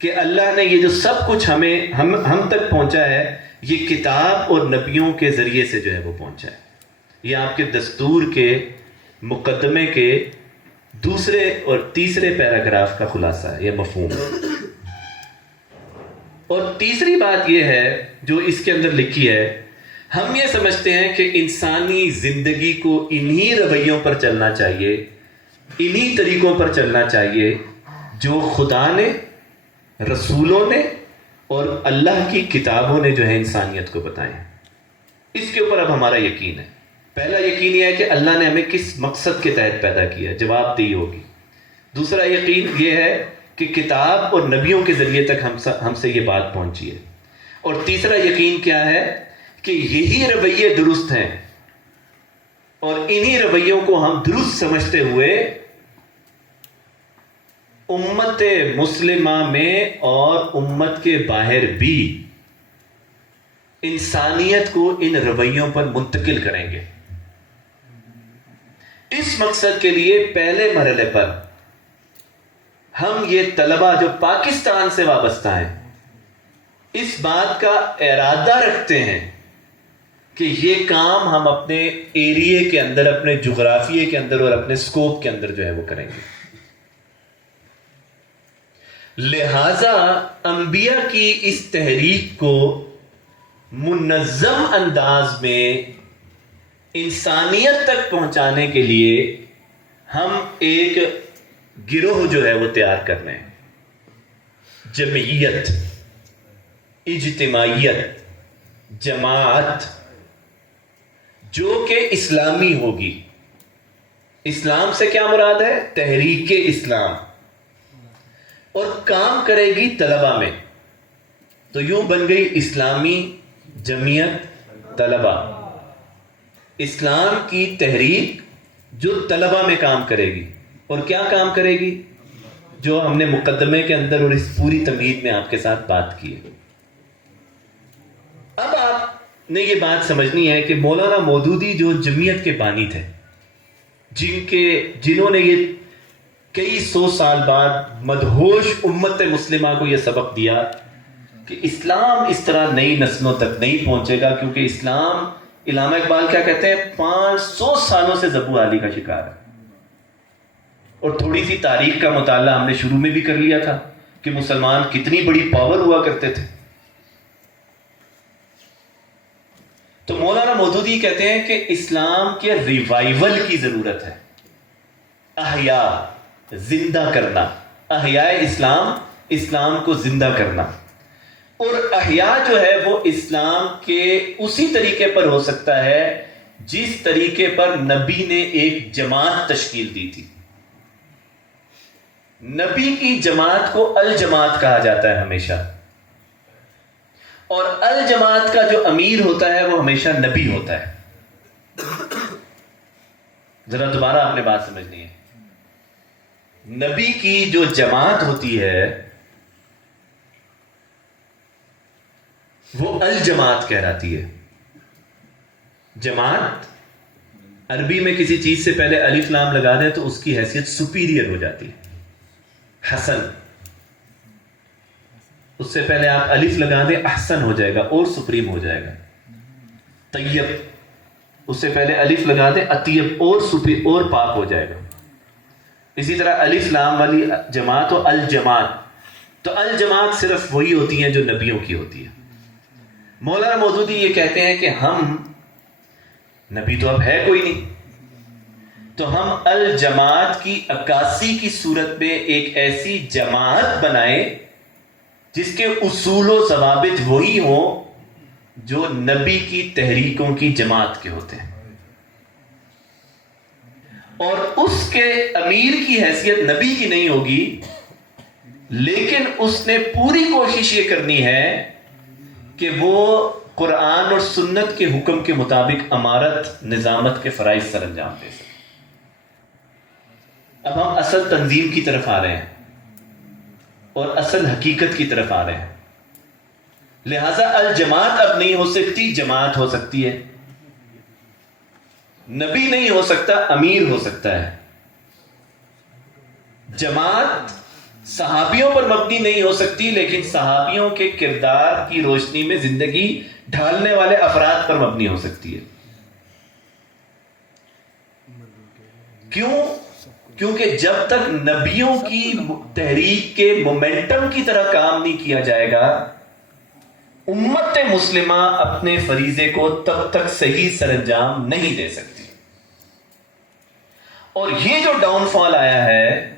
کہ اللہ نے یہ جو سب کچھ ہم تک پہنچا ہے، یہ کتاب اور نبیوں کے ذریعے سے جو ہے وہ پہنچا ہے۔ یہ آپ کے دستور کے مقدمے کے دوسرے اور تیسرے پیراگراف کا خلاصہ ہے، یہ مفہوم ہے۔ اور تیسری بات یہ ہے جو اس کے اندر لکھی ہے، ہم یہ سمجھتے ہیں کہ انسانی زندگی کو انہی رویوں پر چلنا چاہیے، انہی طریقوں پر چلنا چاہیے جو خدا نے، رسولوں نے اور اللہ کی کتابوں نے جو ہے انسانیت کو بتائے ہیں۔ اس کے اوپر اب ہمارا یقین ہے۔ پہلا یقین یہ ہے کہ اللہ نے ہمیں کس مقصد کے تحت پیدا کیا، جواب دہی ہوگی۔ دوسرا یقین یہ ہے کہ کتاب اور نبیوں کے ذریعے تک ہم سے یہ بات پہنچی ہے۔ اور تیسرا یقین کیا ہے کہ یہی رویے درست ہیں، اور انہی رویوں کو ہم درست سمجھتے ہوئے امت مسلمہ میں اور امت کے باہر بھی انسانیت کو ان رویوں پر منتقل کریں گے۔ اس مقصد کے لیے پہلے مرحلے پر ہم یہ طلبہ جو پاکستان سے وابستہ ہیں، اس بات کا ارادہ رکھتے ہیں کہ یہ کام ہم اپنے ایریے کے اندر، اپنے جغرافیے کے اندر اور اپنے سکوپ کے اندر جو ہے وہ کریں گے۔ لہذا انبیاء کی اس تحریک کو منظم انداز میں انسانیت تک پہنچانے کے لیے ہم ایک گروہ جو ہے وہ تیار کر رہے ہیں، جمعیت، اجتماعیت، جماعت، جو کہ اسلامی ہوگی۔ اسلام سے کیا مراد ہے؟ تحریک اسلام، اور کام کرے گی طلبہ میں۔ تو یوں بن گئی اسلامی جمعیت طلبہ، اسلام کی تحریک جو طلبہ میں کام کرے گی۔ اور کیا کام کرے گی؟ جو ہم نے مقدمے کے اندر اور اس پوری تمہید میں آپ کے ساتھ بات کی ہے۔ اب آپ نے یہ بات سمجھنی ہے کہ مولانا مودودی جو جمعیت کے بانی تھے، جنہوں نے یہ کئی سو سال بعد مدہوش امت مسلمہ کو یہ سبق دیا کہ اسلام اس طرح نئی نسلوں تک نہیں پہنچے گا، کیونکہ اسلام، علامہ اقبال کیا کہتے ہیں، 500 سالوں سے زبو عالی کا شکار ہے۔ اور تھوڑی سی تاریخ کا مطالعہ ہم نے شروع میں بھی کر لیا تھا کہ مسلمان کتنی بڑی پاور ہوا کرتے تھے۔ تو مولانا مودودی کہتے ہیں کہ اسلام کے ریوائیول کی ضرورت ہے، احیاء، زندہ کرنا. احیاء اسلام، اسلام کو زندہ کرنا. اور احیاء جو ہے وہ اسلام کے اسی طریقے پر ہو سکتا ہے جس طریقے پر نبی نے ایک جماعت تشکیل دی تھی. نبی کی جماعت کو الجماعت کہا جاتا ہے ہمیشہ، اور الجماعت کا جو امیر ہوتا ہے وہ ہمیشہ نبی ہوتا ہے. ذرا دوبارہ آپ نے بات سمجھنی ہے. نبی کی جو جماعت ہوتی ہے وہ الجماعت کہلاتی ہے. جماعت عربی میں کسی چیز سے پہلے الف لام لگا دیں تو اس کی حیثیت سپیریئر ہو جاتی ہے. حسن، اس سے پہلے آپ الف لگا دیں احسن ہو جائے گا اور سپریم ہو جائے گا. طیب، اس سے پہلے الف لگا دیں اطیب اور پاک ہو جائے گا. اسی طرح الف لام والی جماعت و الجماعت، تو الجماعت صرف وہی ہوتی ہیں جو نبیوں کی ہوتی ہے. مولانا مودودی یہ کہتے ہیں کہ ہم، نبی تو اب ہے کوئی نہیں، تو ہم الجماعت کی عکاسی کی صورت میں ایک ایسی جماعت بنائیں جس کے اصول و ضوابط وہی ہوں جو نبی کی تحریکوں کی جماعت کے ہوتے ہیں. اور اس کے امیر کی حیثیت نبی کی نہیں ہوگی، لیکن اس نے پوری کوشش یہ کرنی ہے کہ وہ قرآن اور سنت کے حکم کے مطابق امارت، نظامت کے فرائض سر انجام دے سکے. اب ہم اصل تنظیم کی طرف آ رہے ہیں اور اصل حقیقت کی طرف آ رہے ہیں. لہذا الجماعت اب نہیں ہو سکتی، جماعت ہو سکتی ہے. نبی نہیں ہو سکتا، امیر ہو سکتا ہے. جماعت صحابیوں پر مبنی نہیں ہو سکتی، لیکن صحابیوں کے کردار کی روشنی میں زندگی ڈھالنے والے افراد پر مبنی ہو سکتی ہے. کیوں؟ کیونکہ جب تک نبیوں کی تحریک کے مومنٹم کی طرح کام نہیں کیا جائے گا، امت مسلمہ اپنے فریضے کو تب تک صحیح سر انجام نہیں دے سکتی. اور یہ جو ڈاؤن فال آیا ہے،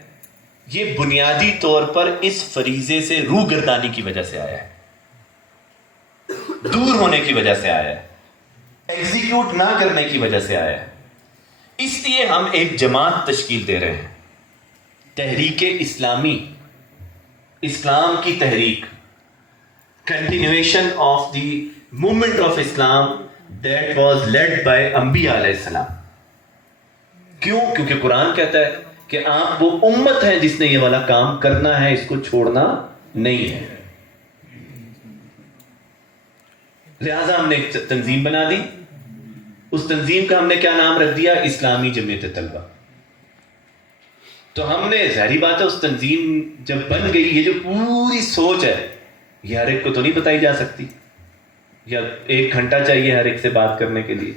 یہ بنیادی طور پر اس فریضے سے روگردانی کی وجہ سے آیا ہے، دور ہونے کی وجہ سے آیا ہے، ایگزیکیوٹ نہ کرنے کی وجہ سے آیا ہے. اس لیے ہم ایک جماعت تشکیل دے رہے ہیں، تحریک اسلامی، اسلام کی تحریک، continuation of the movement of Islam that was led by انبیاء علیہ السلام. کیوں؟ کیونکہ قرآن کہتا ہے کہ آپ وہ امت ہیں جس نے یہ والا کام کرنا ہے، اس کو چھوڑنا نہیں ہے. لہذا ہم نے ایک تنظیم بنا دی. اس تنظیم کا ہم نے کیا نام رکھ دیا؟ اسلامی جمعیت طلبہ. تو ہم نے، ظاہری بات ہے، اس تنظیم جب بن گئی، یہ جو پوری سوچ ہے یہ ہر ایک کو تو نہیں بتائی جا سکتی، یا 1 گھنٹہ چاہیے ہر ایک سے بات کرنے کے لیے،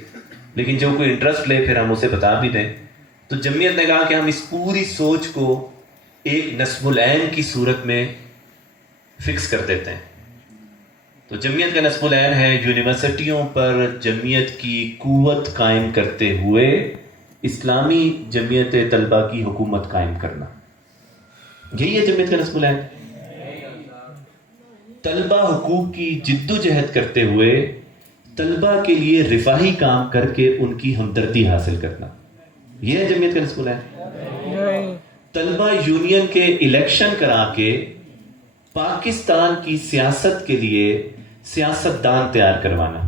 لیکن جو کوئی انٹرسٹ لے پھر ہم اسے بتا بھی دیں. تو جمعیت نے کہا کہ ہم اس پوری سوچ کو ایک نصب العین کی صورت میں فکس کر دیتے ہیں. تو جمعیت کا نصب العین ہے یونیورسٹیوں پر جمعیت کی قوت قائم کرتے ہوئے اسلامی جمعیت طلبہ کی حکومت قائم کرنا. یہی ہے جمعیت کا نصب العین. طلبہ حقوق کی جد و جہد کرتے ہوئے طلبہ کے لیے رفاہی کام کر کے ان کی ہمدردی حاصل کرنا، یہ ہے جمعیت کا نصب العین. طلبہ یونین کے الیکشن کرا کے پاکستان کی سیاست کے لیے سیاست دان تیار کروانا.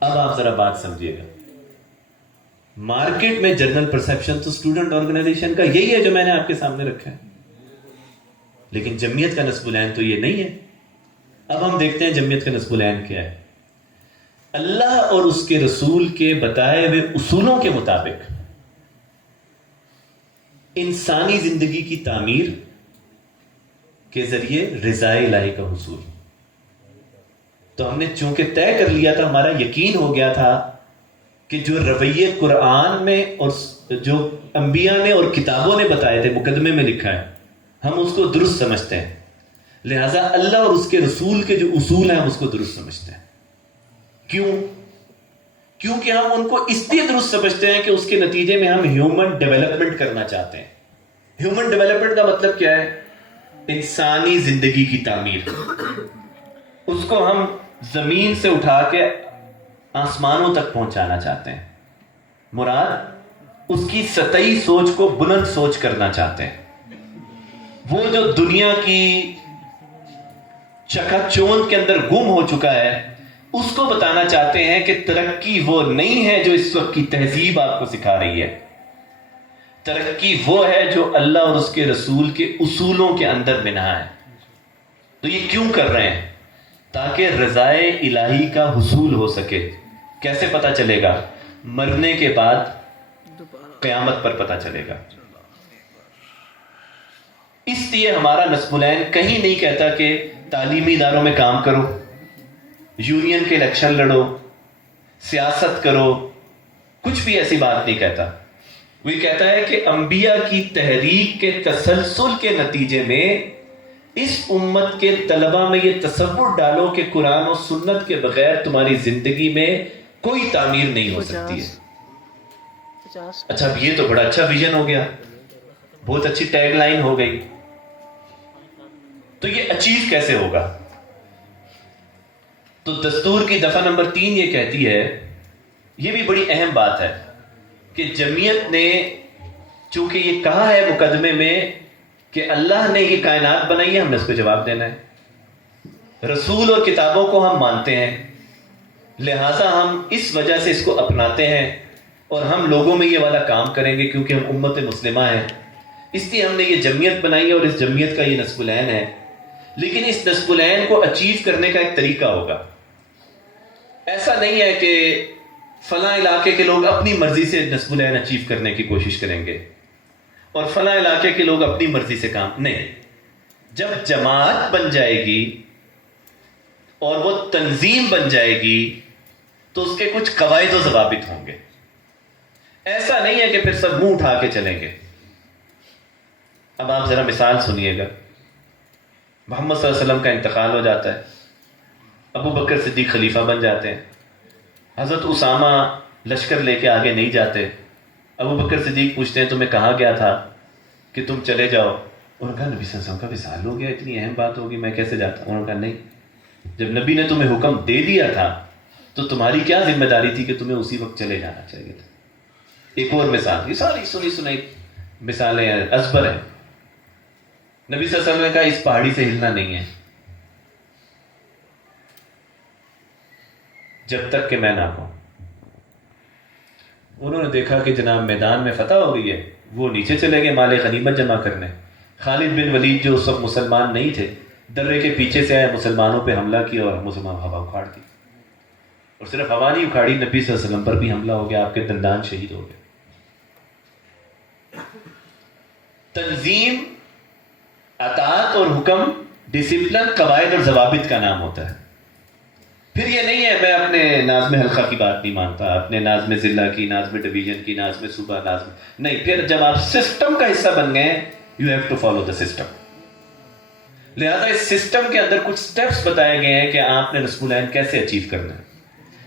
اب آپ ذرا بات سمجھیے گا. مارکیٹ میں جنرل پرسپشن تو اسٹوڈنٹ آرگنائزیشن کا یہی ہے جو میں نے آپ کے سامنے رکھا ہے، لیکن جمعیت کا نصب العین تو یہ نہیں ہے. اب ہم دیکھتے ہیں جمعیت کا نصب العین کیا ہے. اللہ اور اس کے رسول کے بتائے ہوئے اصولوں کے مطابق انسانی زندگی کی تعمیر کے ذریعے رضا الہی کا حصول. تو ہم نے چونکہ طے کر لیا تھا، ہمارا یقین ہو گیا تھا کہ جو رویے قرآن میں اور جو انبیاء نے اور کتابوں نے بتائے تھے، مقدمے میں لکھا ہے، ہم اس کو درست سمجھتے ہیں. لہذا اللہ اور اس کے رسول کے جو اصول ہیں ہم اس کو درست سمجھتے ہیں. کیوں؟ کیونکہ ہم ان کو اس لیے درست سمجھتے ہیں کہ اس کے نتیجے میں ہم ہیومن ڈیولپمنٹ کرنا چاہتے ہیں. ہیومن ڈیولپمنٹ کا مطلب کیا ہے؟ انسانی زندگی کی تعمیر. اس کو ہم زمین سے اٹھا کے آسمانوں تک پہنچانا چاہتے ہیں. مراد اس کی سطحی سوچ کو بلند سوچ کرنا چاہتے ہیں. وہ جو دنیا کی چکا چوند کے اندر گم ہو چکا ہے اس کو بتانا چاہتے ہیں کہ ترقی وہ نہیں ہے جو اس وقت کی تہذیب آپ کو سکھا رہی ہے. ترقی وہ ہے جو اللہ اور اس کے رسول کے اصولوں کے اندر بنا ہے. تو یہ کیوں کر رہے ہیں؟ تاکہ رضائے الہی کا حصول ہو سکے. کیسے پتا چلے گا؟ مرنے کے بعد قیامت پر پتا چلے گا. اس لیے ہمارا نصب العین کہیں نہیں کہتا کہ تعلیمی اداروں میں کام کرو، یونین کے الیکشن لڑو، سیاست کرو، کچھ بھی ایسی بات نہیں کہتا. وہ یہ کہتا ہے کہ انبیاء کی تحریک کے تسلسل کے نتیجے میں اس امت کے طلبہ میں یہ تصور ڈالو کہ قرآن و سنت کے بغیر تمہاری زندگی میں کوئی تعمیر نہیں ہو سکتی ہے. اچھا اب یہ تو بڑا اچھا ویژن ہو گیا، بہت اچھی ٹیگ لائن ہو گئی. تو یہ اچیو کیسے ہوگا؟ تو دستور کی دفعہ نمبر 3 یہ کہتی ہے، یہ بھی بڑی اہم بات ہے کہ جمعیت نے چونکہ یہ کہا ہے مقدمے میں کہ اللہ نے یہ کائنات بنائی ہے، ہم نے اس کو جواب دینا ہے. رسول اور کتابوں کو ہم مانتے ہیں، لہٰذا ہم اس وجہ سے اس کو اپناتے ہیں اور ہم لوگوں میں یہ والا کام کریں گے کیونکہ ہم امت مسلمہ ہیں. اس لیے ہم نے یہ جمعیت بنائی ہے اور اس جمعیت کا یہ نصب العین ہے. لیکن اس نصب العین کو اچیو کرنے کا ایک طریقہ ہوگا. ایسا نہیں ہے کہ فلاں علاقے کے لوگ اپنی مرضی سے نصب العین اچیو کرنے کی کوشش کریں گے اور فلاں علاقے کے لوگ اپنی مرضی سے کام نہیں. جب جماعت بن جائے گی اور وہ تنظیم بن جائے گی تو اس کے کچھ قواعد و ضوابط ہوں گے. ایسا نہیں ہے کہ پھر سب منہ اٹھا کے چلیں گے. اب آپ ذرا مثال سنیے گا. محمد صلی اللہ علیہ وسلم کا انتقال ہو جاتا ہے، ابو بکر صدیق خلیفہ بن جاتے ہیں. حضرت اسامہ لشکر لے کے آگے نہیں جاتے. ابو بکر صدیق پوچھتے ہیں تمہیں کہا گیا تھا کہ تم چلے جاؤ؟ انہوں نے کہا نبی صلی اللہ علیہ وسلم کا وصال ہو گیا، اتنی اہم بات ہوگی، میں کیسے جاتا؟ انہوں نے کہا نہیں، جب نبی نے تمہیں حکم دے دیا تھا تو تمہاری کیا ذمہ داری تھی کہ تمہیں اسی وقت چلے جانا چاہیے تھا. ایک اور مثال، یہ ساری سنی سنائی مثالیں ہیں، ازبر ہیں. نبی صلی اللہ علیہ وسلم نے کہا اس پہاڑی سے ہلنا نہیں ہے جب تک کہ میں نہ کہوں. انہوں نے دیکھا کہ جناب میدان میں فتح ہو گئی ہے، وہ نیچے چلے گئے مال غنیمت جمع کرنے. خالد بن ولید جو اس وقت مسلمان نہیں تھے، درے کے پیچھے سے آئے، مسلمانوں پہ حملہ کیا اور مسلمان ہوا اکھاڑ دی. اور صرف ہوا نہیں اکھاڑی، نبی صلی اللہ علیہ وسلم پر بھی حملہ ہو گیا، آپ کے دندان شہید ہو گئے. تنظیم، اطاعت اور حکم، ڈسپلن، قواعد اور ضوابط کا نام ہوتا ہے. پھر یہ نہیں ہے میں اپنے ناظم حلقہ کی بات نہیں مانتا، اپنے ناظم ضلع کی، ناظم ڈویژن کی، ناظم صوبہ، ناظم نہیں. پھر جب آپ سسٹم کا حصہ بن گئے، you have to follow the system. لہذا اس سسٹم کے اندر کچھ سٹیپس بتائے گئے ہیں کہ آپ نے نصب العین کیسے اچیو کرنا ہے.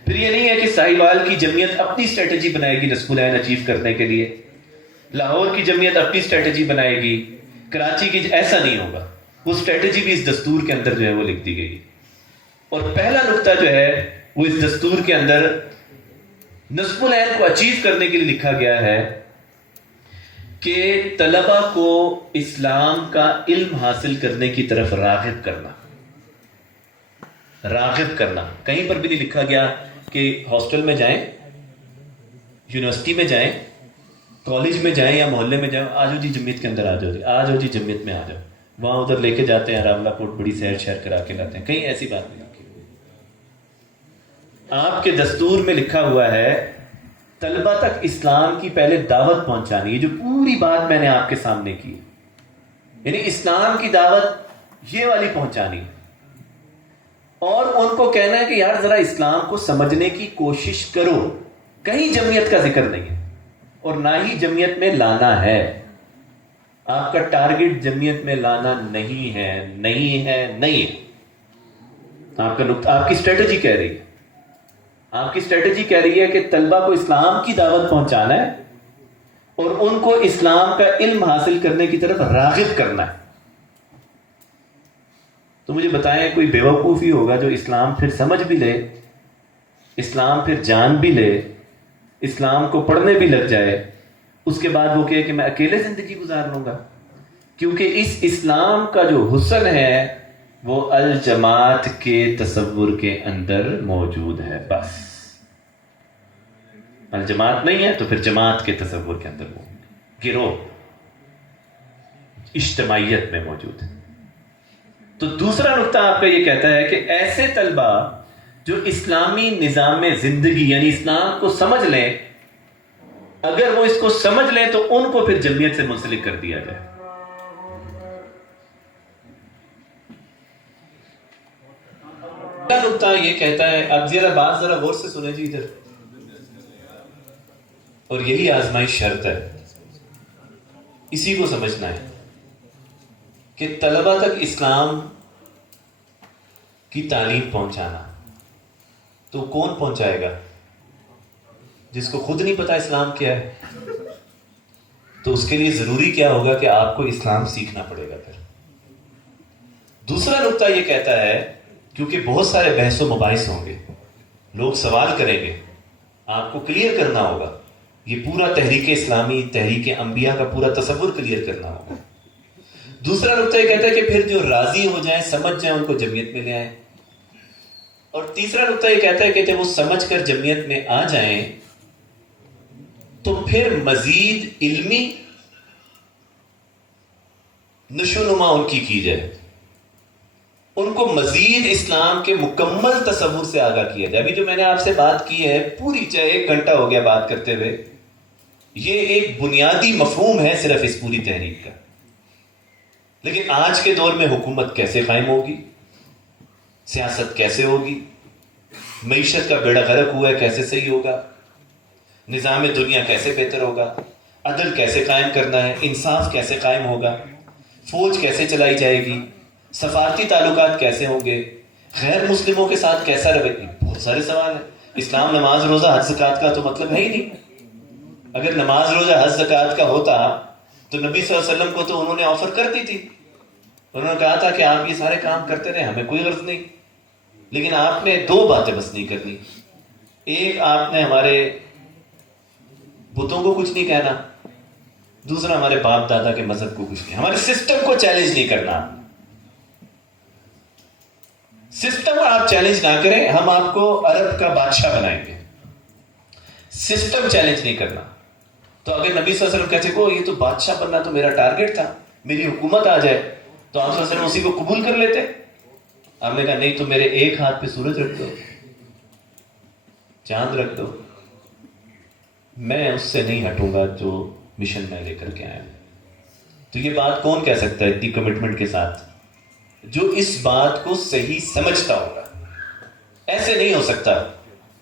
پھر یہ نہیں ہے کہ ساہیوال کی جمعیت اپنی اسٹریٹجی بنائے گی نصب العین اچیو کرنے کے لیے، لاہور کی جمعیت اپنی اسٹریٹجی بنائے گی، کراچی کی، ایسا نہیں ہوگا. وہ اسٹریٹجی بھی اس دستور کے اندر جو ہے وہ لکھ دی گئی. اور پہلا نقطہ جو ہے وہ اس دستور کے اندر نصب العین کو اچیو کرنے کے لیے لکھا گیا ہے کہ طلبہ کو اسلام کا علم حاصل کرنے کی طرف راغب کرنا. راغب کرنا کہیں پر بھی نہیں لکھا گیا کہ ہاسٹل میں جائیں، یونیورسٹی میں جائیں، کالج میں جائیں یا محلے میں جائیں، آ جاؤ جی جمعیت کے اندر آ جاؤ جی، آ جاؤ جی جمعیت میں آ جاؤ. وہاں ادھر لے کے جاتے ہیں راولہ کوٹ، بڑی سیر شہر کرا کے لاتے ہیں. کہیں ایسی بات نہیں لکھی ہوئی. آپ کے دستور میں لکھا ہوا ہے طلبہ تک اسلام کی پہلے دعوت پہنچانی ہے. جو پوری بات میں نے آپ کے سامنے کی، یعنی اسلام کی دعوت یہ والی پہنچانی، اور ان کو کہنا ہے کہ یار ذرا اسلام کو سمجھنے کی کوشش کرو. کہیں جمعیت کا ذکر نہیں ہے اور نہ ہی جمعیت میں لانا ہے. آپ کا ٹارگٹ جمعیت میں لانا نہیں ہے، نہیں ہے، نہیں ہے. آپ کا نقطہ، آپ کی اسٹریٹجی کہہ رہی ہے. آپ کی اسٹریٹجی کہہ رہی ہے کہ طلبہ کو اسلام کی دعوت پہنچانا ہے اور ان کو اسلام کا علم حاصل کرنے کی طرف راغب کرنا ہے. تو مجھے بتائیں کوئی بیوقوف ہی ہوگا جو اسلام پھر سمجھ بھی لے, اسلام پھر جان بھی لے, اسلام کو پڑھنے بھی لگ جائے, اس کے بعد وہ کہے کہ میں اکیلے زندگی گزار لوں گا. کیونکہ اس اسلام کا جو حسن ہے وہ الجماعت کے تصور کے اندر موجود ہے. بس الجماعت نہیں ہے تو پھر جماعت کے تصور کے اندر وہ گروہ اجتماعیت میں موجود ہے. تو دوسرا نقطہ آپ کا یہ کہتا ہے کہ ایسے طلبہ جو اسلامی نظام زندگی یعنی اسلام کو سمجھ لیں, اگر وہ اس کو سمجھ لیں تو ان کو پھر جمعیت سے منسلک کر دیا جائے. نقطہ یہ کہتا ہے, اب بات ذرا غور سے سنیں جی ادھر, اور یہی آزمائش شرط ہے, اسی کو سمجھنا ہے کہ طلبہ تک اسلام کی تعلیم پہنچانا تو کون پہنچائے گا؟ جس کو خود نہیں پتا اسلام کیا ہے. تو اس کے لیے ضروری کیا ہوگا کہ آپ کو اسلام سیکھنا پڑے گا. پھر دوسرا نقطہ یہ کہتا ہے, کیونکہ بہت سارے بحث و مباحث ہوں گے, لوگ سوال کریں گے, آپ کو کلیئر کرنا ہوگا, یہ پورا تحریک اسلامی, تحریک انبیاء کا پورا تصور کلیئر کرنا ہوگا. دوسرا نقطہ یہ کہتا ہے کہ پھر جو راضی ہو جائیں, سمجھ جائیں, ان کو جمعیت میں لے آئیں. اور تیسرا نقطہ یہ کہتا ہے کہ جب وہ سمجھ کر جمعیت میں آ جائیں تو پھر مزید علمی نشو نما ان کی جائے, ان کو مزید اسلام کے مکمل تصور سے آگاہ کیا جائے. ابھی جو میں نے آپ سے بات کی ہے پوری, چاہے 1 گھنٹہ ہو گیا بات کرتے ہوئے, یہ ایک بنیادی مفہوم ہے صرف اس پوری تحریک کا. لیکن آج کے دور میں حکومت کیسے قائم ہوگی, سیاست کیسے ہوگی, معیشت کا بیڑا غرق ہوا ہے کیسے صحیح ہوگا, نظام دنیا کیسے بہتر ہوگا, عدل کیسے قائم کرنا ہے, انصاف کیسے قائم ہوگا, فوج کیسے چلائی جائے گی, سفارتی تعلقات کیسے ہوں گے, غیر مسلموں کے ساتھ کیسا رویہ, بہت سارے سوال ہیں. اسلام نماز روزہ حج زکوٰۃ کا تو مطلب ہے ہی نہیں. اگر نماز روزہ حج زکوٰۃ کا ہوتا تو نبی صلی اللہ علیہ وسلم کو تو انہوں نے آفر کر دی تھی, انہوں نے کہا تھا کہ آپ یہ سارے کام کرتے رہے, ہمیں کوئی غرض نہیں. لیکن آپ نے 2 باتیں بس نہیں کرنی. ایک, آپ نے ہمارے بتوں کو کچھ نہیں کہنا. دوسرا, ہمارے باپ دادا کے مذہب کو کچھ نہیں, ہمارے سسٹم کو چیلنج نہیں کرنا. سسٹم آپ چیلنج نہ کریں, ہم آپ کو عرب کا بادشاہ بنائیں گے. سسٹم چیلنج نہیں کرنا. تو اگر نبی صلی اللہ علیہ وسلم کہتے کو یہ تو بادشاہ بننا تو میرا ٹارگٹ تھا, میری حکومت آ جائے, تو آپ صلی اللہ علیہ وسلم اسی کو قبول کر لیتے. آپ نے کہا نہیں, تو میرے ایک ہاتھ پہ سورج رکھ دو, چاند رکھ دو, میں اس سے نہیں ہٹوں گا جو مشن میں لے کر کے آیا. تو یہ بات کون کہہ سکتا ہے اتنی کمٹمنٹ کے ساتھ؟ جو اس بات کو صحیح سمجھتا ہوگا. ایسے نہیں ہو سکتا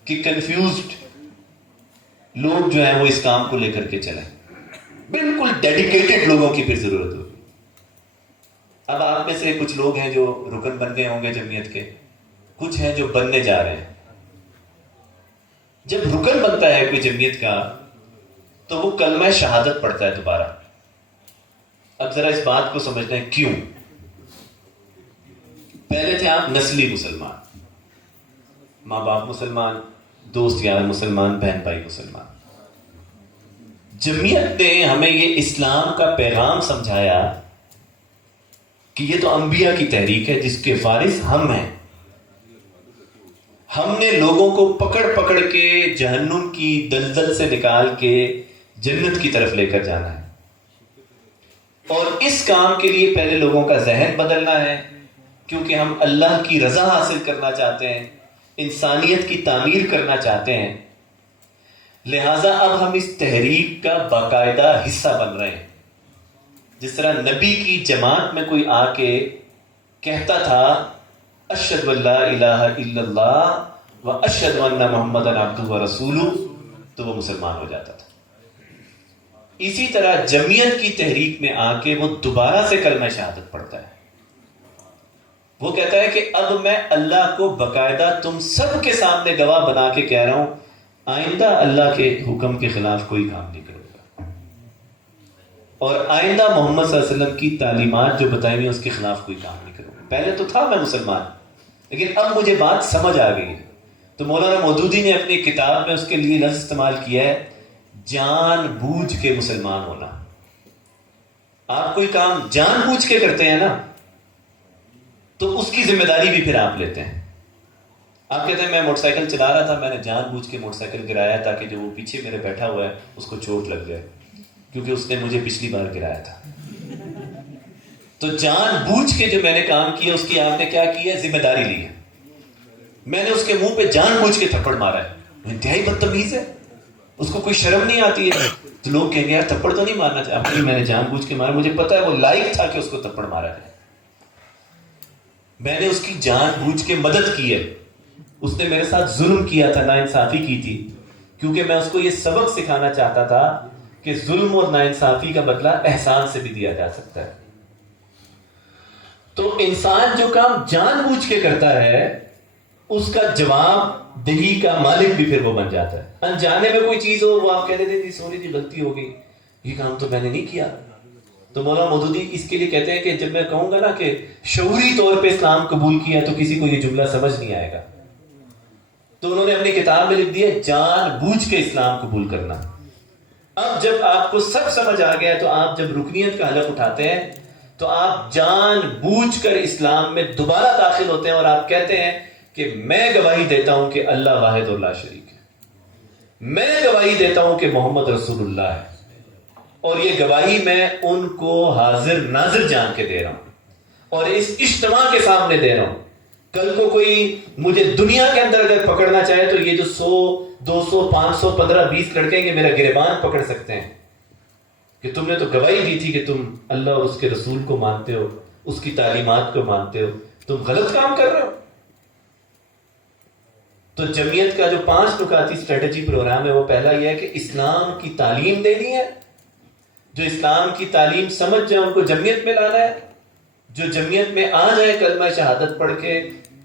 کہ کنفیوزڈ لوگ جو ہیں وہ اس کام کو لے کر کے چلیں. بالکل ڈیڈیکیٹڈ لوگوں کی پھر ضرورت ہوگی. اب آپ میں سے کچھ لوگ ہیں جو رکن بن گئے ہوں گے جمعیت کے, کچھ ہیں جو بننے جا رہے ہیں. جب رکن بنتا ہے کوئی جمعیت کا تو وہ کلمہ شہادت پڑھتا ہے دوبارہ. اب ذرا اس بات کو سمجھنا ہے کیوں. پہلے تھے آپ نسلی مسلمان, ماں باپ مسلمان, دوست یار مسلمان, بہن بھائی مسلمان. جمعیت نے ہمیں یہ اسلام کا پیغام سمجھایا کہ یہ تو انبیاء کی تحریک ہے جس کے وارث ہم ہیں. ہم نے لوگوں کو پکڑ پکڑ کے جہنم کی دلدل سے نکال کے جنت کی طرف لے کر جانا ہے. اور اس کام کے لیے پہلے لوگوں کا ذہن بدلنا ہے, کیونکہ ہم اللہ کی رضا حاصل کرنا چاہتے ہیں, انسانیت کی تعمیر کرنا چاہتے ہیں. لہٰذا اب ہم اس تحریک کا باقاعدہ حصہ بن رہے ہیں. جس طرح نبی کی جماعت میں کوئی آ کے کہتا تھا اشہد ان لا الہ الا اللہ و اشہد ان محمدا عبدہ و رسولہ, تو وہ مسلمان ہو جاتا تھا. اسی طرح جمعیت کی تحریک میں آ کے وہ دوبارہ سے کلمہ شہادت پڑھتا ہے. وہ کہتا ہے کہ اب میں اللہ کو باقاعدہ تم سب کے سامنے گواہ بنا کے کہہ رہا ہوں، آئندہ اللہ کے حکم کے خلاف کوئی کام نہیں کروں گا، اور آئندہ محمد صلی اللہ علیہ وسلم کی تعلیمات جو بتائی ہوئی اس کے خلاف کوئی کام نہیں کروں گا۔ پہلے تو تھا میں مسلمان، لیکن اب مجھے بات سمجھ آ گئی ہے۔ تو مولانا مودودی نے اپنی کتاب میں اس کے لیے لفظ استعمال کیا ہے جان بوجھ کے مسلمان ہونا۔ آپ کوئی کام جان بوجھ کے کرتے ہیں نا، تو اس کی ذمہ داری بھی پھر آپ لیتے ہیں۔ آپ کہتے ہیں میں موٹر سائیکل چلا رہا تھا، میں نے جان بوجھ کے موٹر سائیکل گرایا تاکہ جو وہ پیچھے میرے بیٹھا ہوا ہے اس کو چوٹ لگ جائے، کیونکہ اس نے مجھے پچھلی بار گرایا تھا۔ تو جان بوجھ کے جو میں نے کام کیا اس کی آپ نے کیا کیا ہے؟ ذمہ داری لی ہے۔ میں نے اس کے منہ پہ جان بوجھ کے تھپڑ مارا ہے، انتہائی بدتمیز ہے، اس کو کوئی شرم نہیں آتی ہے۔ تو لوگ کہیں گے یار تھپڑ تو نہیں مارنا چاہیے، اپنی میں نے جان بوجھ کے مارا، مجھے پتا ہے وہ لائق تھا کہ اس کو تھپڑ مارا جائے۔ میں نے اس کی جان بوجھ کے مدد کی ہے، اس نے میرے ساتھ ظلم کیا تھا، ناانصافی کی تھی، کیونکہ میں اس کو یہ سبق سکھانا چاہتا تھا کہ ظلم اور ناانصافی کا بدلہ احسان سے بھی دیا جا سکتا ہے۔ تو انسان جو کام جان بوجھ کے کرتا ہے اس کا جواب دہی کا مالک بھی پھر وہ بن جاتا ہے۔ انجانے میں کوئی چیز ہو وہ آپ کہہ دیتے تھے سوری جی غلطی ہو گئی، یہ کام تو میں نے نہیں کیا۔ تو مولانا مودودی اس کے لیے کہتے ہیں کہ جب میں کہوں گا نا کہ شعوری طور پہ اسلام قبول کیا تو کسی کو یہ جملہ سمجھ نہیں آئے گا، تو انہوں نے اپنی کتاب میں لکھ دیا جان بوجھ کے اسلام قبول کرنا۔ اب جب آپ کو سب سمجھ آ گیا تو آپ جب رکنیت کا حلف اٹھاتے ہیں تو آپ جان بوجھ کر اسلام میں دوبارہ داخل ہوتے ہیں اور آپ کہتے ہیں کہ میں گواہی دیتا ہوں کہ اللہ واحد اور لا شریک ہے، میں گواہی دیتا ہوں کہ محمد رسول اللہ ہے، اور یہ گواہی میں ان کو حاضر ناظر جان کے دے رہا ہوں اور اس اجتماع کے سامنے دے رہا ہوں۔ کل کو کوئی مجھے دنیا کے اندر اگر پکڑنا چاہے تو یہ جو 100 200 500 15 20 لڑکے یہ میرا گریبان پکڑ سکتے ہیں کہ تم نے تو گواہی دی تھی کہ تم اللہ اور اس کے رسول کو مانتے ہو، اس کی تعلیمات کو مانتے ہو، تم غلط کام کر رہے ہو۔ تو جمعیت کا جو 5 نکاتی اسٹریٹجی پروگرام ہے وہ پہلا یہ ہے کہ اسلام کی تعلیم دینی ہے، جو اسلام کی تعلیم سمجھ جائے ان کو جمعیت میں لانا ہے، جو جمعیت میں آ جائے کلمہ شہادت پڑھ کے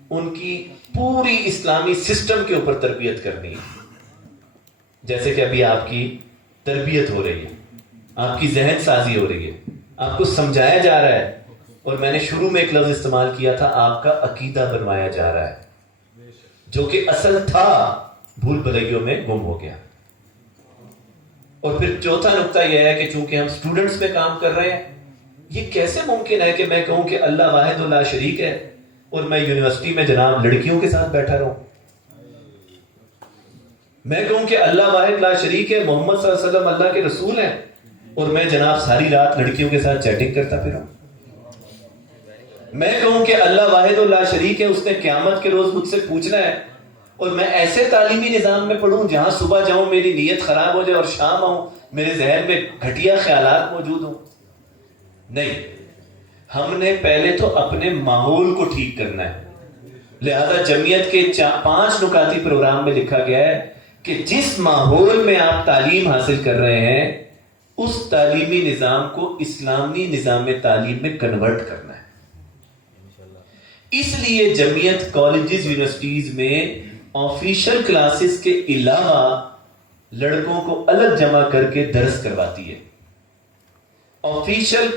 ان کی پوری اسلامی سسٹم کے اوپر تربیت کرنی ہے۔ جیسے کہ ابھی آپ کی تربیت ہو رہی ہے، آپ کی ذہن سازی ہو رہی ہے، آپ کو سمجھایا جا رہا ہے، اور میں نے شروع میں ایک لفظ استعمال کیا تھا آپ کا عقیدہ بنوایا جا رہا ہے، جو کہ اصل تھا بھول بھلائیوں میں گم ہو گیا۔ اور پھر چوتھا نقطہ یہ ہے کہ چونکہ ہم اسٹوڈنٹس میں کام کر رہے ہیں، یہ کیسے ممکن ہے کہ میں کہوں کہ اللہ واحد و لا شریک ہے اور میں یونیورسٹی میں جناب لڑکیوں کے ساتھ بیٹھا رہوں؟ میں کہوں کہ اللہ واحد لا شریک ہے، محمد صلی اللہ علیہ وسلم اللہ کے رسول ہیں، اور میں جناب ساری رات لڑکیوں کے ساتھ چیٹنگ کرتا پھروں؟ میں کہوں کہ اللہ واحد و لا شریک ہے، اس نے قیامت کے روز مجھ سے پوچھنا ہے، اور میں ایسے تعلیمی نظام میں پڑھوں جہاں صبح جاؤں میری نیت خراب ہو جائے اور شام آؤں میرے ذہن میں گھٹیا خیالات موجود ہوں؟ نہیں، ہم نے پہلے تو اپنے ماحول کو ٹھیک کرنا ہے۔ لہذا جمعیت کے 5 نکاتی پروگرام میں لکھا گیا ہے کہ جس ماحول میں آپ تعلیم حاصل کر رہے ہیں اس تعلیمی نظام کو اسلامی نظام تعلیم میں کنورٹ کرنا ہے۔ اس لیے جمعیت کالجز یونیورسٹیز میں آفیشل کلاسز کے علاوہ لڑکوں کو الگ جمع کر کے درس کرواتی ہے۔ آفیشل